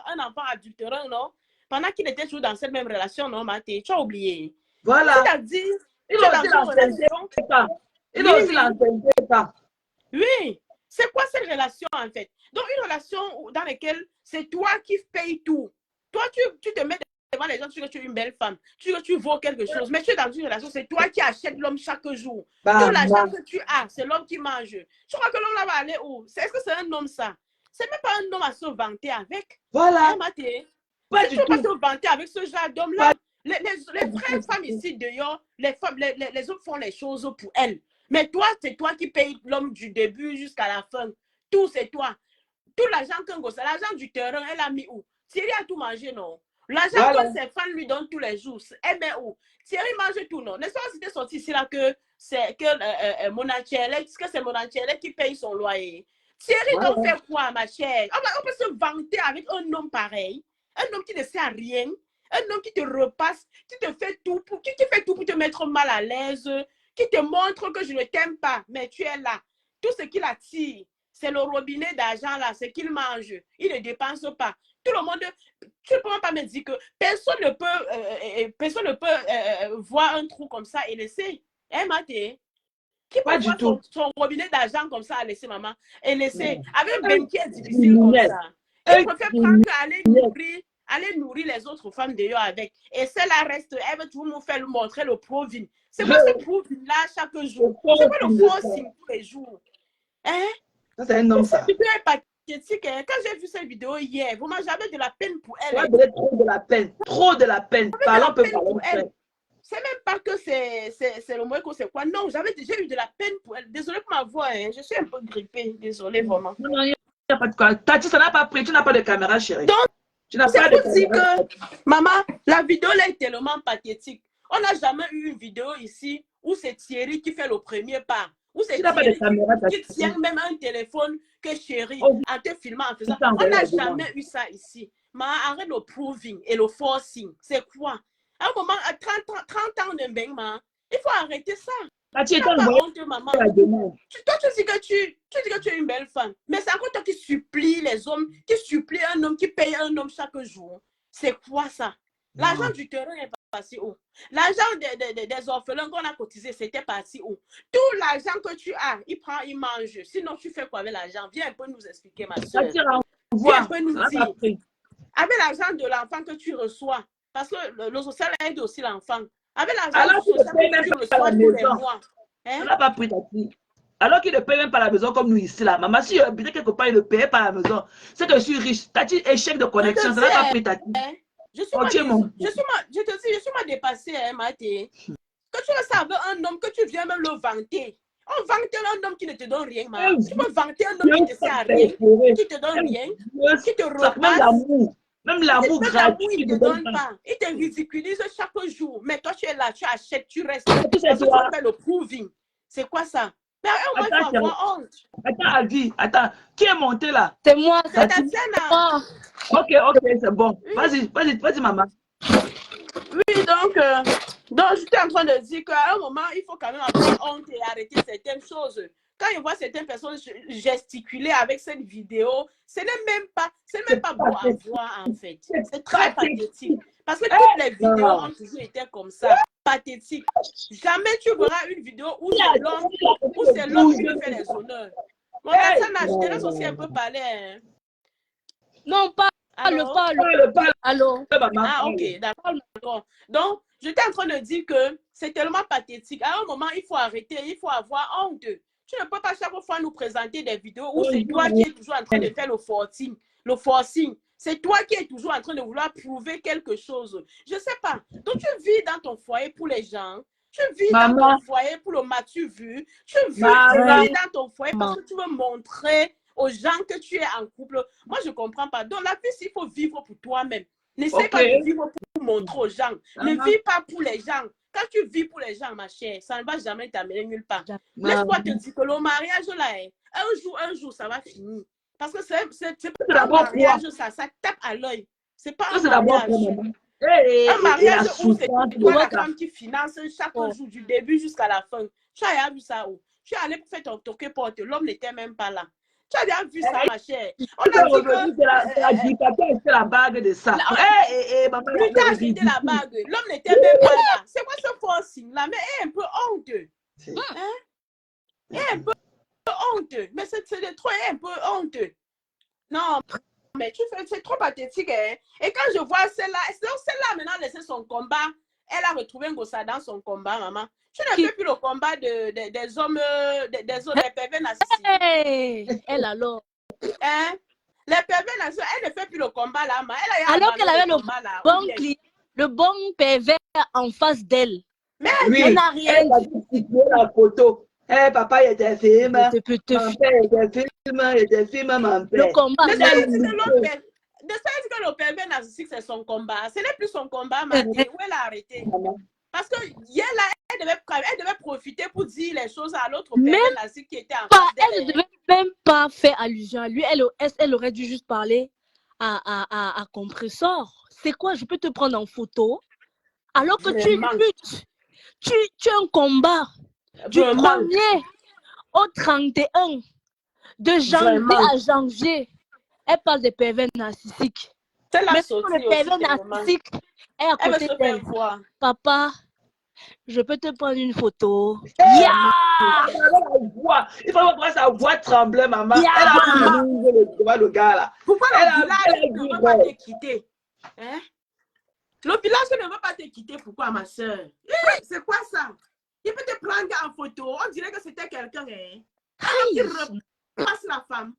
un enfant adultérant, non? Pendant qu'il était toujours dans cette même relation, non, Maté? Tu as oublié. Voilà. C'est-à-dire, Il a aussi l'ancienneté. Il a aussi l'ancienneté. Oui. C'est quoi cette relation, en fait? Donc, une relation dans laquelle c'est toi qui payes tout. Toi, tu te mets devant les gens, tu dis que tu es une belle femme, tu dis que tu vaux quelque chose, mais tu es dans une relation, c'est toi qui achètes l'homme chaque jour. Tout l'argent que tu as, c'est l'homme qui mange. Tu crois que l'homme là va aller où? Est-ce que c'est un homme, ça? C'est même pas un homme à se vanter avec. Voilà. Pas du tout. Tu ne peux pas se vanter avec ce genre d'homme-là. Les vraies femmes ici dehors, les hommes font les choses pour elles. Mais toi, c'est toi qui payes l'homme du début jusqu'à la fin. Tout, c'est toi. Tout l'argent c'est l'argent du terrain, elle a mis où? Thierry a tout mangé, non? L'argent que ses fans lui donnent tous les jours, elle met où? Thierry mange tout, non? N'est-ce pas si c'était sorti ici là que c'est Monachelle qui paye son loyer? Thierry doit faire quoi, ma chère? On peut se vanter avec un homme pareil, un homme qui ne sert à rien, un homme qui te repasse, qui fait tout pour te mettre mal à l'aise, qui te montre que je ne t'aime pas, mais tu es là. Tout ce qu'il attire, c'est le robinet d'argent là, c'est qu'il mange. Il ne dépense pas. Tout le monde, tu ne peux pas me dire que personne ne peut voir un trou comme ça et laisser. Hein, Maté? Qui peut voir son robinet d'argent comme ça à laisser, maman? Et laisser, avec un bain qui est difficile comme ça. Il préfère prendre aller nourrir les autres femmes dehors avec. Et celle-là reste, elle veut toujours nous faire montrer le provin. C'est quoi ce provin-là chaque jour? C'est pas le forcing tous les jours. Hein? Ça, c'est un homme, ça. Cette vidéo est pathétique. Hein? Quand j'ai vu cette vidéo hier, vraiment, j'avais de la peine pour elle. J'avais trop de la peine. Trop de la peine. Parlons peu pour elle. C'est même pas que c'est le mot que c'est quoi. Non, j'ai eu de la peine pour elle. Désolée pour ma voix. Hein? Je suis un peu grippée. Désolée, vraiment. Non, il n'y a pas de quoi. Tati, ça n'a pas pris. Tu n'as pas de caméra, chérie. Donc, c'est pour dire que, maman, la vidéo là est tellement pathétique. On n'a jamais eu une vidéo ici où c'est Thierry qui fait le premier pas. Où c'est Thierry qui tient même un téléphone que chérie en te filmant, en faisant. On n'a jamais eu ça ici. Mais arrête le proving et le forcing. C'est quoi? À un moment, à 30 ans de bain, il faut arrêter ça. Tu n'as pas honte, maman. Toi, tu dis que tu es une belle femme. Mais c'est encore toi qui supplie les hommes, qui supplie un homme, qui paye un homme chaque jour. C'est quoi ça? L'argent du terrain est passé où? L'argent des orphelins qu'on a cotisé, c'était parti où? Tout l'argent que tu as, il prend, il mange. Sinon, tu fais quoi avec l'argent? Viens un peu nous expliquer, ma soeur. Viens un peu nous dire. Avec l'argent de l'enfant que tu reçois, parce que le social aide aussi l'enfant. Avec l'argent du social que tu reçois tous les mois. On n'a pas pris Tati. Alors qu'il ne paye même pas la maison comme nous ici là. Maman, si habitais quelque part, il ne payait pas la maison. C'est que je suis riche. Tati, échec de connexion. Ça n'a pas pris Tati. Je te dis, je suis mal dépassée, hein, Maté. Que tu restes avec un homme, que tu viens même le vanter. On vante un homme qui ne te donne rien, man. Tu peux vanter un homme qui ne te sert à rien, qui te donne rien, qui te repasse. Même l'amour gratuit, il ne te donne pas. Il te ridiculise chaque jour. Mais toi, tu es là, tu achètes, tu restes. Parce que tu fais le proving. C'est quoi ça? Mais moi, il faut avoir honte. Attends, Alvi, attends. Qui est monté là? C'est moi, c'est Tatiana. Ok, c'est bon. Vas-y, maman. Oui, donc j'étais en train de dire qu'à un moment, il faut quand même avoir honte et arrêter certaines choses. Quand je vois certaines personnes gesticuler avec cette vidéo, ce n'est même pas beau à voir, en fait. C'est très pathétique. Parce que toutes les vidéos ont toujours été comme ça, pathétiques. Jamais tu verras une vidéo où c'est l'homme qui fait les honneurs. Mon Tatiana, je te laisse aussi un peu parler. Hein. Non, parle. Allô. Ah, ok, d'accord. Donc, j'étais en train de dire que c'est tellement pathétique. À un moment, il faut arrêter, il faut avoir honte. Tu ne peux pas chaque fois nous présenter des vidéos où c'est toi qui es toujours en train de faire le forcing. C'est toi qui es toujours en train de vouloir prouver quelque chose. Je ne sais pas. Donc, tu vis dans ton foyer pour les gens. Tu vis dans ton foyer pour le m'as-tu vu. Tu vis dans ton foyer parce que tu veux montrer aux gens que tu es en couple. Moi, je ne comprends pas. Donc, la vie, il faut vivre pour toi-même. N'essaie pas de vivre pour montrer aux gens. Ne vis pas pour les gens. Quand tu vis pour les gens, ma chère, ça ne va jamais t'amener nulle part. Laisse-moi te dire que le mariage, là, un jour, ça va finir. Parce que c'est pas un mariage, ça tape à l'œil. C'est pas un mariage. Un mariage où c'est toi la femme qui finance chaque jour, du début jusqu'à la fin. Tu as vu ça où? Tu es allé pour faire ton toque-porte. L'homme n'était même pas là. Tu as déjà vu ça, ma chère. On C'est a dit revenu, c'est la dictature, c'est la bague de ça. Maman, Lucas a jeté la bague. L'homme n'était même pas là. C'est quoi ce forcing là? Mais elle est un peu honteux. Hein? Elle est un peu honteux. Mais c'est de trop, elle est un peu honteux. Non, mais c'est trop pathétique. Hein? Et quand je vois celle-là, celle-là maintenant a laissé son combat. Elle a retrouvé Ngossa dans son combat, maman. Tu ne fais plus le combat des hommes, des pervers narcissiques. Hey, elle alors. Hein? Les pervers narcissiques, elle ne fait plus le combat là. Elle a Alors qu'elle avait le bon pervers en face d'elle. Mais oui, elle n'a rien dit. La photo. Hey, papa, il y a des films. Mon père, il y a des films, mon père. Le combat. De ça que le pervers narcissique, c'est son combat. Ce n'est plus son combat, Marie. Où elle a arrêté? Parce que hier, là, elle devait profiter pour dire les choses à l'autre pervers narcissique qui était en face d'elle. Elle ne devait même pas faire allusion à lui. Elle aurait dû juste parler à Compressor. C'est quoi? Je peux te prendre en photo? Alors que tu luttes. Tu as un combat du 1er au 31 de janvier à janvier. Elle parle des pervers narcissiques. Mais pour le pervers narcissique, elle est à côté d'elle. Papa, je peux te prendre une photo. Yeah! Il faut voir sa voix trembler, maman. Yeah! Elle a vu le gars là. Pourquoi le village ne veut pas te quitter? Hein? Le village ne veut pas te quitter. Pourquoi, ma soeur? C'est quoi ça? Il peut te prendre en photo. On dirait que c'était quelqu'un. Hein? Qui repasse la femme.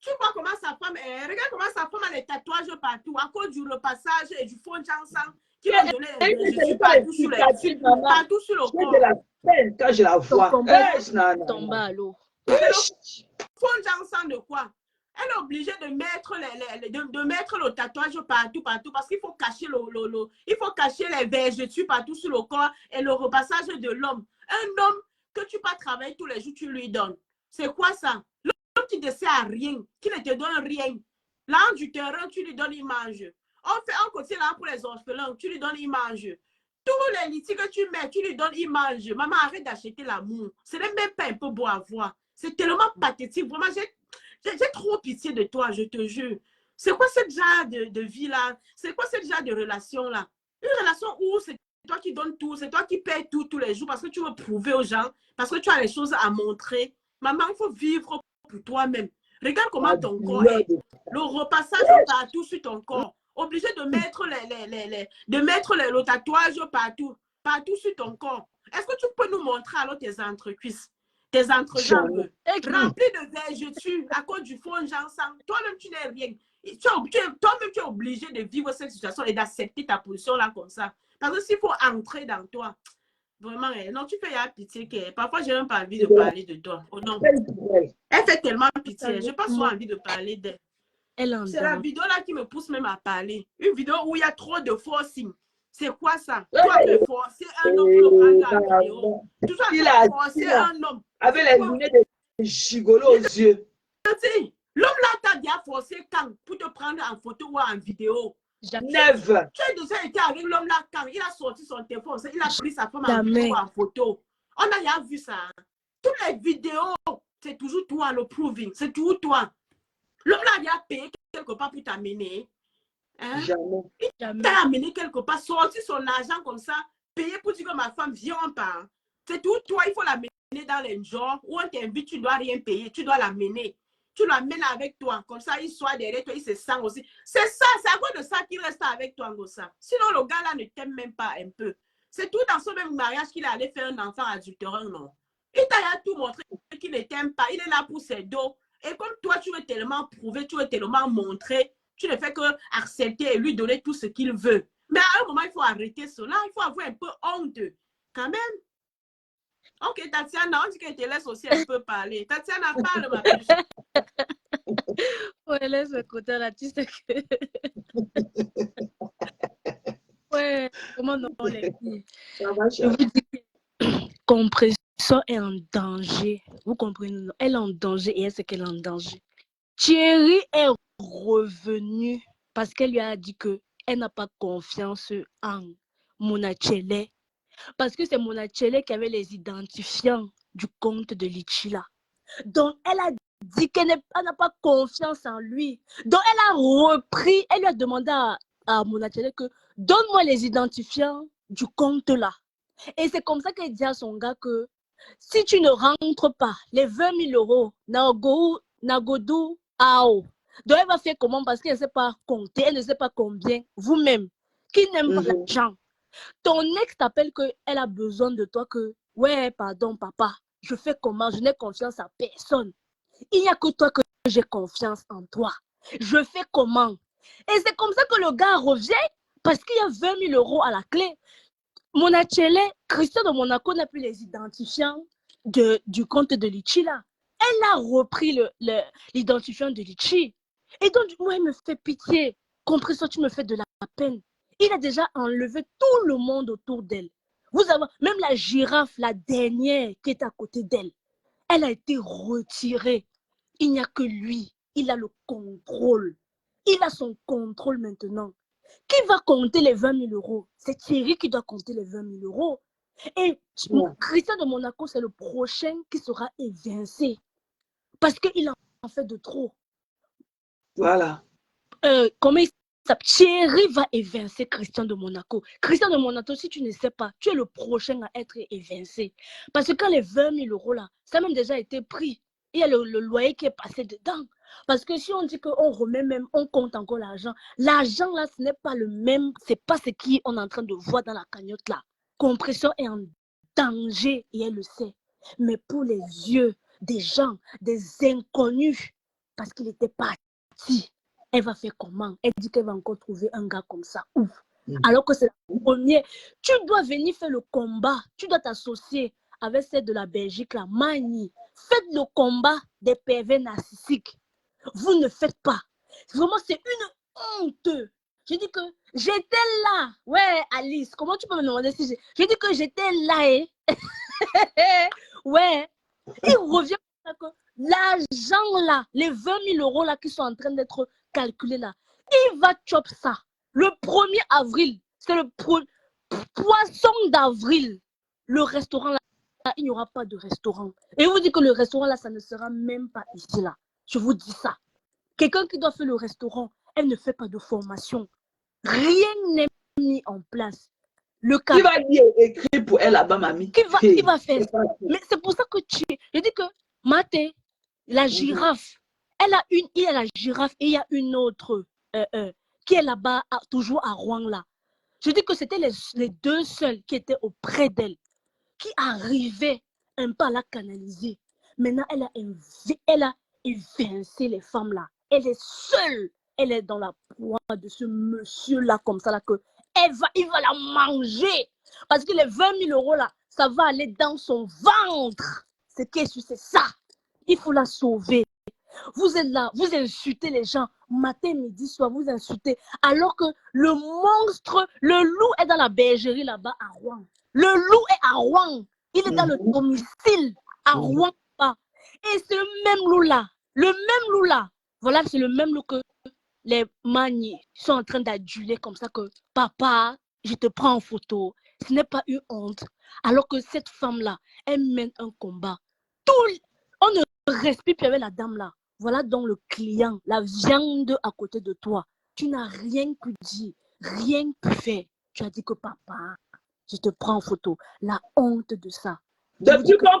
Tu vois comment sa femme est. Regarde comment sa femme a les tatouages partout à cause du repassage et du fond de jansan qui va donner partout sur le corps. De la peine quand je la vois. Tombe à l'eau. Fond de jansan de quoi? Elle est obligée de mettre, de mettre le tatouage partout parce qu'il faut cacher il faut cacher les vergetures partout sur le corps et le repassage de l'homme. Un homme que tu vas travailler tous les jours, tu lui donnes. C'est quoi ça? L'homme qui ne sert à rien, qui ne te donne rien. Là, du terrain, tu lui donnes, il mange. On fait un côté là pour les orphelins, tu lui donnes, il mange. Tous les litiges que tu mets, tu lui donnes, il mange. Maman, arrête d'acheter l'amour. Ce n'est même pas un peu beau à voir. C'est tellement pathétique. Vraiment, j'ai trop pitié de toi, je te jure. C'est quoi ce genre de vie-là? C'est quoi ce genre de relation-là? Une relation où c'est toi qui donnes tout, c'est toi qui payes tout tous les jours parce que tu veux prouver aux gens, parce que tu as les choses à montrer. Maman, il faut vivre pour toi-même. Regarde comment ton corps est. Le repassage partout sur ton corps. Obligé de mettre le tatouage partout sur ton corps. Est-ce que tu peux nous montrer alors tes entrecuisses? Tes entrejambes remplis de vergetures à cause du fond jansan. Toi-même, tu n'es rien. Toi-même, tu es obligé de vivre cette situation et d'accepter ta position là comme ça. Parce que s'il faut entrer dans toi, vraiment, non, tu fais y avoir pitié. Parfois, j'ai même pas envie de parler de toi. Oh non. Elle fait tellement pitié. Je n'ai pas souvent envie de parler d'elle. C'est la vidéo là qui me pousse même à parler. Une vidéo où il y a trop de forcing. C'est quoi ça? Toi, tu as forcé un homme pour le prendre en vidéo. Tu as forcé un homme. Avec les lunettes de gigolo aux yeux. L'homme là t'a déjà forcé quand pour te prendre en photo ou en vidéo. Never. Tu as déjà été avec l'homme là quand il a sorti son téléphone, il a pris sa femme en vidéo ou en photo. On a déjà vu ça. Toutes les vidéos, c'est toujours toi le proving. C'est toujours toi. L'homme là il a payé quelque part pour t'amener. Hein? Jamais. Il t'a amené quelque part, sorti son argent comme ça, payé pour dire que ma femme vient en part. C'est tout toi, il faut l'amener dans les genres où on t'invite, tu ne dois rien payer, tu dois l'amener. Tu l'amènes avec toi, comme ça il soit derrière toi, il se sent aussi. C'est ça, c'est à cause de ça qu'il reste avec toi, Ngossa. Sinon le gars là ne t'aime même pas un peu. C'est tout dans son même mariage qu'il est allé faire un enfant adultérant, non? Il t'a tout montré qu'il ne t'aime pas, il est là pour ses dos. Et comme toi, tu veux tellement prouver, tu veux tellement montrer, tu ne fais que accepter et lui donner tout ce qu'il veut. Mais à un moment, il faut arrêter cela, il faut avoir un peu honte, quand même. Ok, Tatiana, on dit qu'elle te laisse aussi un peu parler. Tatiana, parle, ma puce. Ouais, laisse le côté là, tu sais que... Ouais, comment non, les filles? Je vous dis, Compression est en danger. Vous comprenez? Elle est en danger et elle sait qu'elle est en danger. Thierry est revenue parce qu'elle lui a dit qu'elle n'a pas confiance en Monachele. Parce que c'est Monachele qui avait les identifiants du compte de Lichila. Donc, elle a dit qu'elle n'a pas confiance en lui. Donc, elle a repris, elle lui a demandé à Monachele que donne-moi les identifiants du compte là. Et c'est comme ça qu'elle dit à son gars que si tu ne rentres pas les 20 000 euros, Nagodou, Ao. Donc, elle va faire comment? Parce qu'elle ne sait pas compter, elle ne sait pas combien. Vous-même, qui n'aime pas l'argent, ton ex t'appelle qu'elle a besoin de toi, que ouais, pardon, papa, je fais comment? Je n'ai confiance à personne. Il n'y a que toi que j'ai confiance en toi. Je fais comment? Et c'est comme ça que le gars revient, parce qu'il y a 20 000 euros à la clé. Monachele, Christian de Monaco n'a plus les identifiants du compte de Litchi là. Elle a repris l'identifiant de Litchi. Et donc, moi, il me fait pitié. Compris ça, tu me fais de la peine. Il a déjà enlevé tout le monde autour d'elle. Vous avez même la girafe, la dernière qui est à côté d'elle, elle a été retirée. Il n'y a que lui. Il a le contrôle. Il a son contrôle maintenant. Qui va compter les 20 000 euros? C'est Thierry qui doit compter les 20 000 euros. Et Christian de Monaco, c'est le prochain qui sera évincé. Parce qu'il en fait de trop. Voilà. Comment il s'appelle? Thierry va évincer Christian de Monaco. Christian de Monaco, si tu ne sais pas, tu es le prochain à être évincé. Parce que quand les 20 000 euros là, ça a même déjà été pris. Il y a le loyer qui est passé dedans. Parce que si on dit qu'on remet même, on compte encore l'argent, l'argent là, ce n'est pas le même, c'est pas ce qu'on est en train de voir dans la cagnotte là. Compression est en danger et elle le sait. Mais pour les yeux des gens, des inconnus, parce qu'il était parti, elle va faire comment? Elle dit qu'elle va encore trouver un gars comme ça. Où? Alors que c'est le premier. Tu dois venir faire le combat. Tu dois t'associer avec celle de la Belgique, là, Mani. Faites le combat des pervers narcissiques. Vous ne faites pas. Vraiment, c'est une honte. J'ai dit que j'étais là. Ouais, Alice, comment tu peux me demander si j'ai dit que j'étais là, eh? Ouais. Il revient que l'argent là, les 20 000 euros là qui sont en train d'être calculés là, il va chop ça. Le 1er avril, c'est le poisson d'avril. Le restaurant là, il n'y aura pas de restaurant. Et vous dites que le restaurant là, ça ne sera même pas ici là. Je vous dis ça. Quelqu'un qui doit faire le restaurant, elle ne fait pas de formation. Rien n'est mis en place. Qui va dire écrit pour elle là-bas, mamie? Qui va faire ça? Mais c'est pour ça que je dis que Maté, la girafe, il y a la girafe et il y a une autre qui est là-bas, toujours à Rouen là. Je dis que c'était les deux seuls qui étaient auprès d'elle, qui arrivaient un peu à la canaliser. Maintenant, elle a évincé les femmes là. Elle est seule. Elle est dans la proie de ce monsieur-là, comme ça, là, que il va la manger. Parce que les 20 000 euros là, ça va aller dans son ventre. C'est ça. Il faut la sauver. Vous êtes là, vous insultez les gens, matin, midi, soir, vous insultez. Alors que le monstre, le loup est dans la bergerie là-bas à Rouen. Le loup est à Rouen. Il est dans le domicile à Rouen. Et c'est le même loup là, voilà, c'est le même loup que les manies sont en train d'aduler comme ça que papa, je te prends en photo. Ce n'est pas une honte. Alors que cette femme-là, elle mène un combat. On ne respire plus avec la dame là. Voilà donc le client, la viande à côté de toi. Tu n'as rien pu dire, rien pu faire. Tu as dit que papa, je te prends en photo. La honte de ça. Depuis qu'on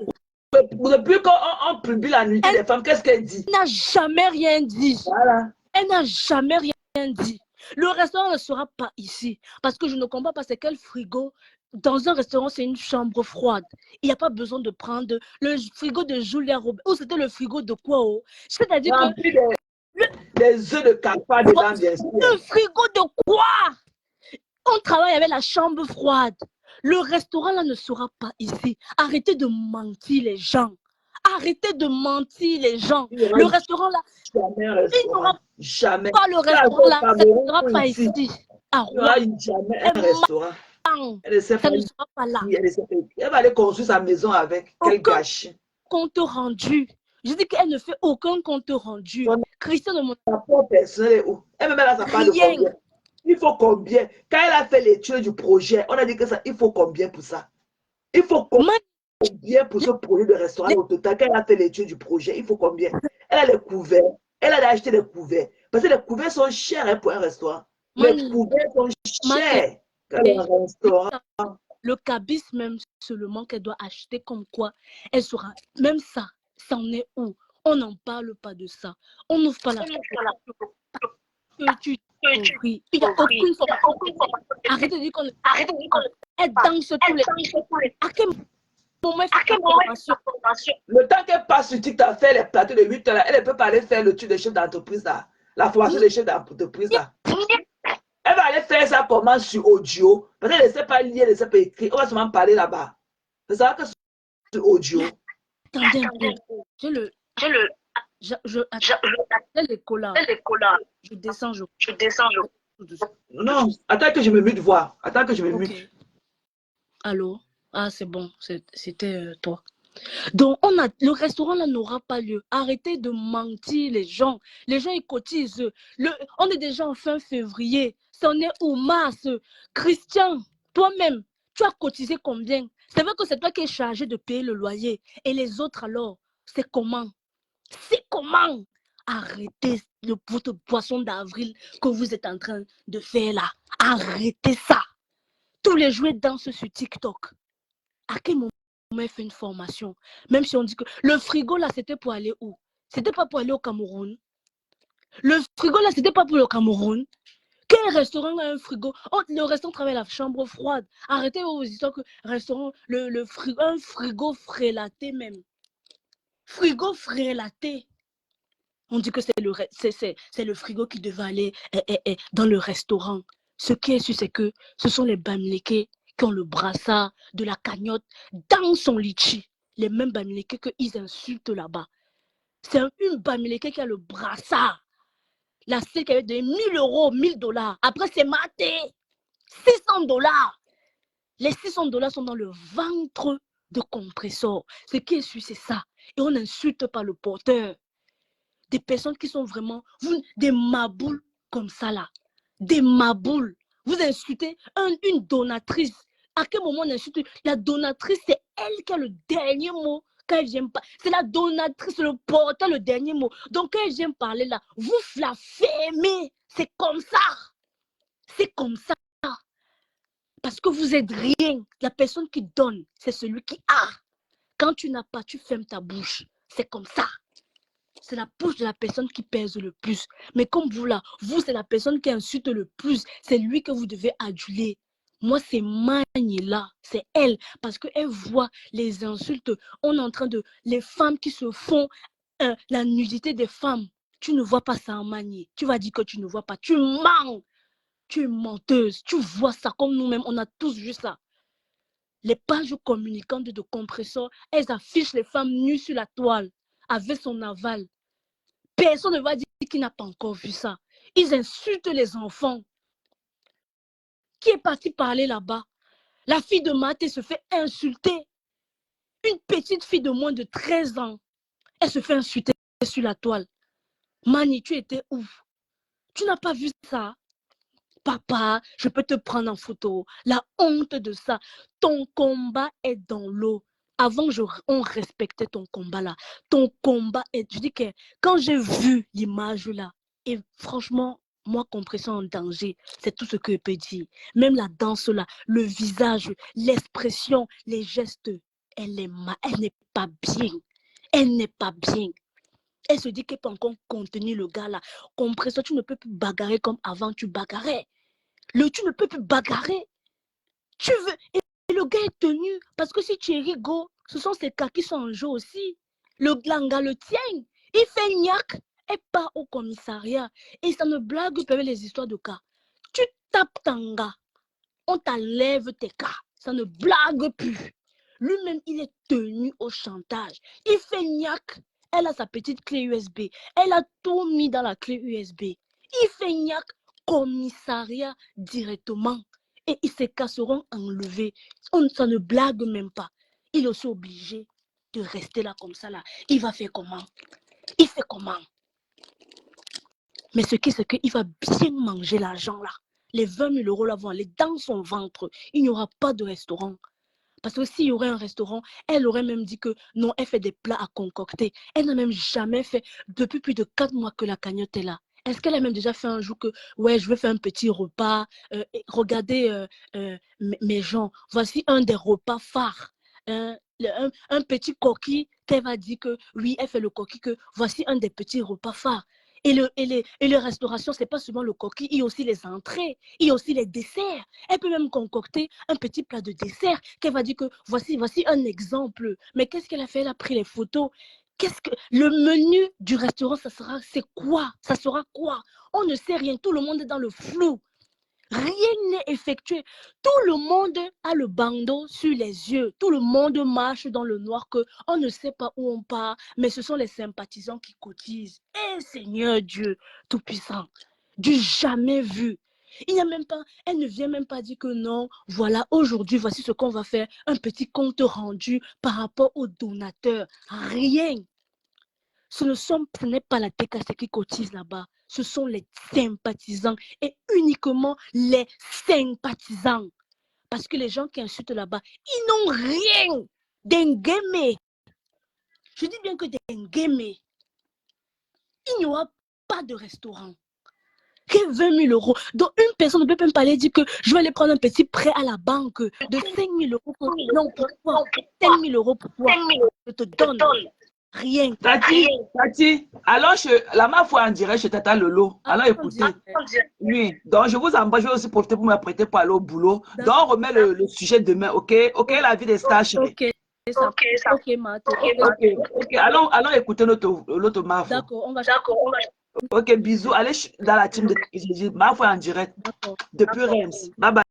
publie la nuit des femmes, qu'est-ce qu'elle dit? Elle n'a jamais rien dit. Voilà. Elle n'a jamais rien dit. Le restaurant ne sera pas ici. Parce que je ne comprends pas c'est quel frigo. Dans un restaurant, c'est une chambre froide. Il n'y a pas besoin de prendre le frigo de Julia Robert. Ou c'était le frigo de quoi? C'est-à-dire que... Des œufs de capa dedans, bien sûr. Le frigo de quoi? On travaille avec la chambre froide. Le restaurant là ne sera pas ici. Arrêtez de mentir les gens. Arrêtez de mentir les gens. Le restaurant là, il n'aura jamais. Pas le restaurant là, ça ne sera pas ici. Il n'y aura jamais un restaurant. Ça ne sera pas là. Elle va aller construire sa maison avec. Quel gâchis. Compte rendu. Je dis qu'elle ne fait aucun compte rendu. Christian de mon rapport personnel est où? Elle me met là, ça parle de combien? Il faut combien? Quand elle a fait l'étude du projet, on a dit que ça, il faut combien pour ça? Il faut combien pour ce projet de restaurant au total? Quand elle a fait l'étude du projet, il faut combien? Elle a les couverts. Elle a acheté les couverts. Parce que les couverts sont chers hein, pour un restaurant. Les Mani, couverts sont Mani, chers pour un restaurant. le cabis même seulement qu'elle doit acheter comme quoi elle sera. Même ça, ça en est où? On n'en parle pas de ça. On n'ouvre pas la que tu oui. Il n'y a aucune formation. Arrêtez de dire qu'on elle danse tous les. À quel moment elle fait la formation? Le temps qu'elle passe sur TikTok à faire les plateaux de 8 heures, elle ne peut pas aller faire le truc des chefs d'entreprise là. La formation des chefs d'entreprise là. Elle va aller faire ça comment sur audio. Parce qu'elle ne sait pas lire, elle ne sait pas écrire. On va seulement parler là-bas. C'est ça que sur audio. Attendez un peu. J'ai les collars. Je descends. Non, attends que je me mute voix. Attends que je me mute. Allô? Ah, c'est bon. C'était toi. Donc, le restaurant là n'aura pas lieu. Arrêtez de mentir les gens. Les gens, ils cotisent. On est déjà en fin février. C'en est où mars? Christian, toi-même, tu as cotisé combien? C'est vrai que c'est toi qui es chargé de payer le loyer. Et les autres alors, c'est comment? C'est comment? Arrêtez votre poisson d'avril que vous êtes en train de faire là. Arrêtez ça. Tous les jouets dansent sur TikTok. À quel moment elle fait une formation? Même si on dit que le frigo là, c'était pour aller où? C'était pas pour aller au Cameroun. Le frigo là, c'était pas pour le Cameroun. Quel restaurant a un frigo? Oh, le restaurant travaille la chambre froide. Arrêtez vos histoires que restaurant, un frigo frélaté même. Frigo frélaté. On dit que c'est le frigo qui devait aller dans le restaurant. Ce qui est sûr, c'est que ce sont les Bamileke qui ont le brassard de la cagnotte dans son litchi. Les mêmes Bamileke qu'ils insultent là-bas. C'est une Bamileke qui a le brassard. La celle qui avait donné 1000 euros, 1000 $. Après, c'est maté. 600 $. Les 600 $ sont dans le ventre de compresseur. Ce qui est sûr, c'est ça. Et on n'insulte pas le porteur. Des personnes qui sont vraiment des maboules comme ça là. Des maboules. Vous insultez une donatrice. À quel moment on insulte? La donatrice, c'est elle qui a le dernier mot quand elle vient pas. C'est la donatrice, le porteur, le dernier mot. Donc quand elle vient parler là, vous la fermez. C'est comme ça. C'est comme ça. Parce que vous êtes rien. La personne qui donne, c'est celui qui a. Quand tu n'as pas, tu fermes ta bouche. C'est comme ça. C'est la bouche de la personne qui pèse le plus. Mais comme vous là, vous c'est la personne qui insulte le plus. C'est lui que vous devez aduler. Moi, c'est Mani là. C'est elle. Parce qu'elle voit les insultes. On est en train de... Les femmes qui se font la nudité des femmes. Tu ne vois pas ça en Mani. Tu vas dire que tu ne vois pas. Tu mens. Tu es menteuse. Tu vois ça comme nous-mêmes. On a tous vu ça. Les pages communicantes de compresseurs, elles affichent les femmes nues sur la toile avec son aval. Personne ne va dire qu'il n'a pas encore vu ça. Ils insultent les enfants. Qui est parti parler là-bas? La fille de Maté se fait insulter. Une petite fille de moins de 13 ans. Elle se fait insulter sur la toile. Mani, tu étais où? Tu n'as pas vu ça? Papa, je peux te prendre en photo. La honte de ça. Ton combat est dans l'eau. Avant, on respectait ton combat là. Ton combat est... Je dis que quand j'ai vu l'image là, et franchement, moi, compression en danger, c'est tout ce que je peux dire. Même la danse là, le visage, l'expression, les gestes, elle n'est pas bien. Elle n'est pas bien. Elle se dit qu'elle peut encore contenir le gars là. Compression, tu ne peux plus bagarrer comme avant tu bagarrais. Tu ne peux plus bagarrer. Tu veux... Et le gars est tenu. Parce que si tu es rigo, ce sont ces cas qui sont en jeu aussi. Le glanga le tient. Il fait niaque et part au commissariat. Et ça ne blague pas avec les histoires de cas. Tu tapes tanga. On t'enlève tes cas. Ça ne blague plus. Lui-même, il est tenu au chantage. Il fait niaque. Elle a sa petite clé USB. Elle a tout mis dans la clé USB. Il fait niaque. Commissariat directement. Et ils se casseront enlevés. Ça ne blague même pas. Il est aussi obligé de rester là comme ça. Là. Il va faire comment? Il fait comment? Mais ce qui c'est qu'il va bien manger l'argent là. Les 20 000 € là vont aller dans son ventre. Il n'y aura pas de restaurant. Parce que s'il y aurait un restaurant, elle aurait même dit que non, elle fait des plats à concocter. Elle n'a même jamais fait, depuis plus de 4 mois que la cagnotte est là. Est-ce qu'elle a même déjà fait un jour que, ouais, je veux faire un petit repas, regardez mes gens, voici un des repas phares. Un petit coquille qu'elle va dire que, oui, elle fait le coquille, que voici un des petits repas phares. Et les restaurations, ce n'est pas seulement le coquille, il y a aussi les entrées, il y a aussi les desserts. Elle peut même concocter un petit plat de dessert qu'elle va dire que voici un exemple. Mais qu'est-ce qu'elle a fait? Elle a pris les photos. Qu'est-ce que le menu du restaurant, c'est quoi? Ça sera quoi? On ne sait rien, tout le monde est dans le flou. Rien n'est effectué. Tout le monde a le bandeau sur les yeux. Tout le monde marche dans le noir que on ne sait pas où on part, mais ce sont les sympathisants qui cotisent. Eh Seigneur Dieu Tout-Puissant, du jamais vu. Elle ne vient même pas dire que non, voilà, aujourd'hui, voici ce qu'on va faire, un petit compte rendu par rapport aux donateurs. Rien. Ce n'est pas la TKC qui cotise là-bas. Ce sont les sympathisants et uniquement les sympathisants. Parce que les gens qui insultent là-bas, ils n'ont rien d'engagé. Je dis bien que d'engagé. Il n'y aura pas de restaurant. Que 20 000 euros. Donc une personne ne peut même pas aller dire que je vais aller prendre un petit prêt à la banque de 5 000 euros. Non, pourquoi 5 000 euros pour toi? Je te donne. Rien. Tati, alors la ma foi en direct chez Tata Lolo. Alors écoutez, oui, donc je vous embrasse, je vais aussi profiter pour m'apprêter pour aller au boulot. Donc on remet le sujet demain, ok? Ok, la vie des stars, chérie. Ok, Mato. Ok, allons écouter l'autre ma foi. D'accord, on va. Ok, bisous, allez dans la team de ma foi en direct. Depuis Reims. Bye bye.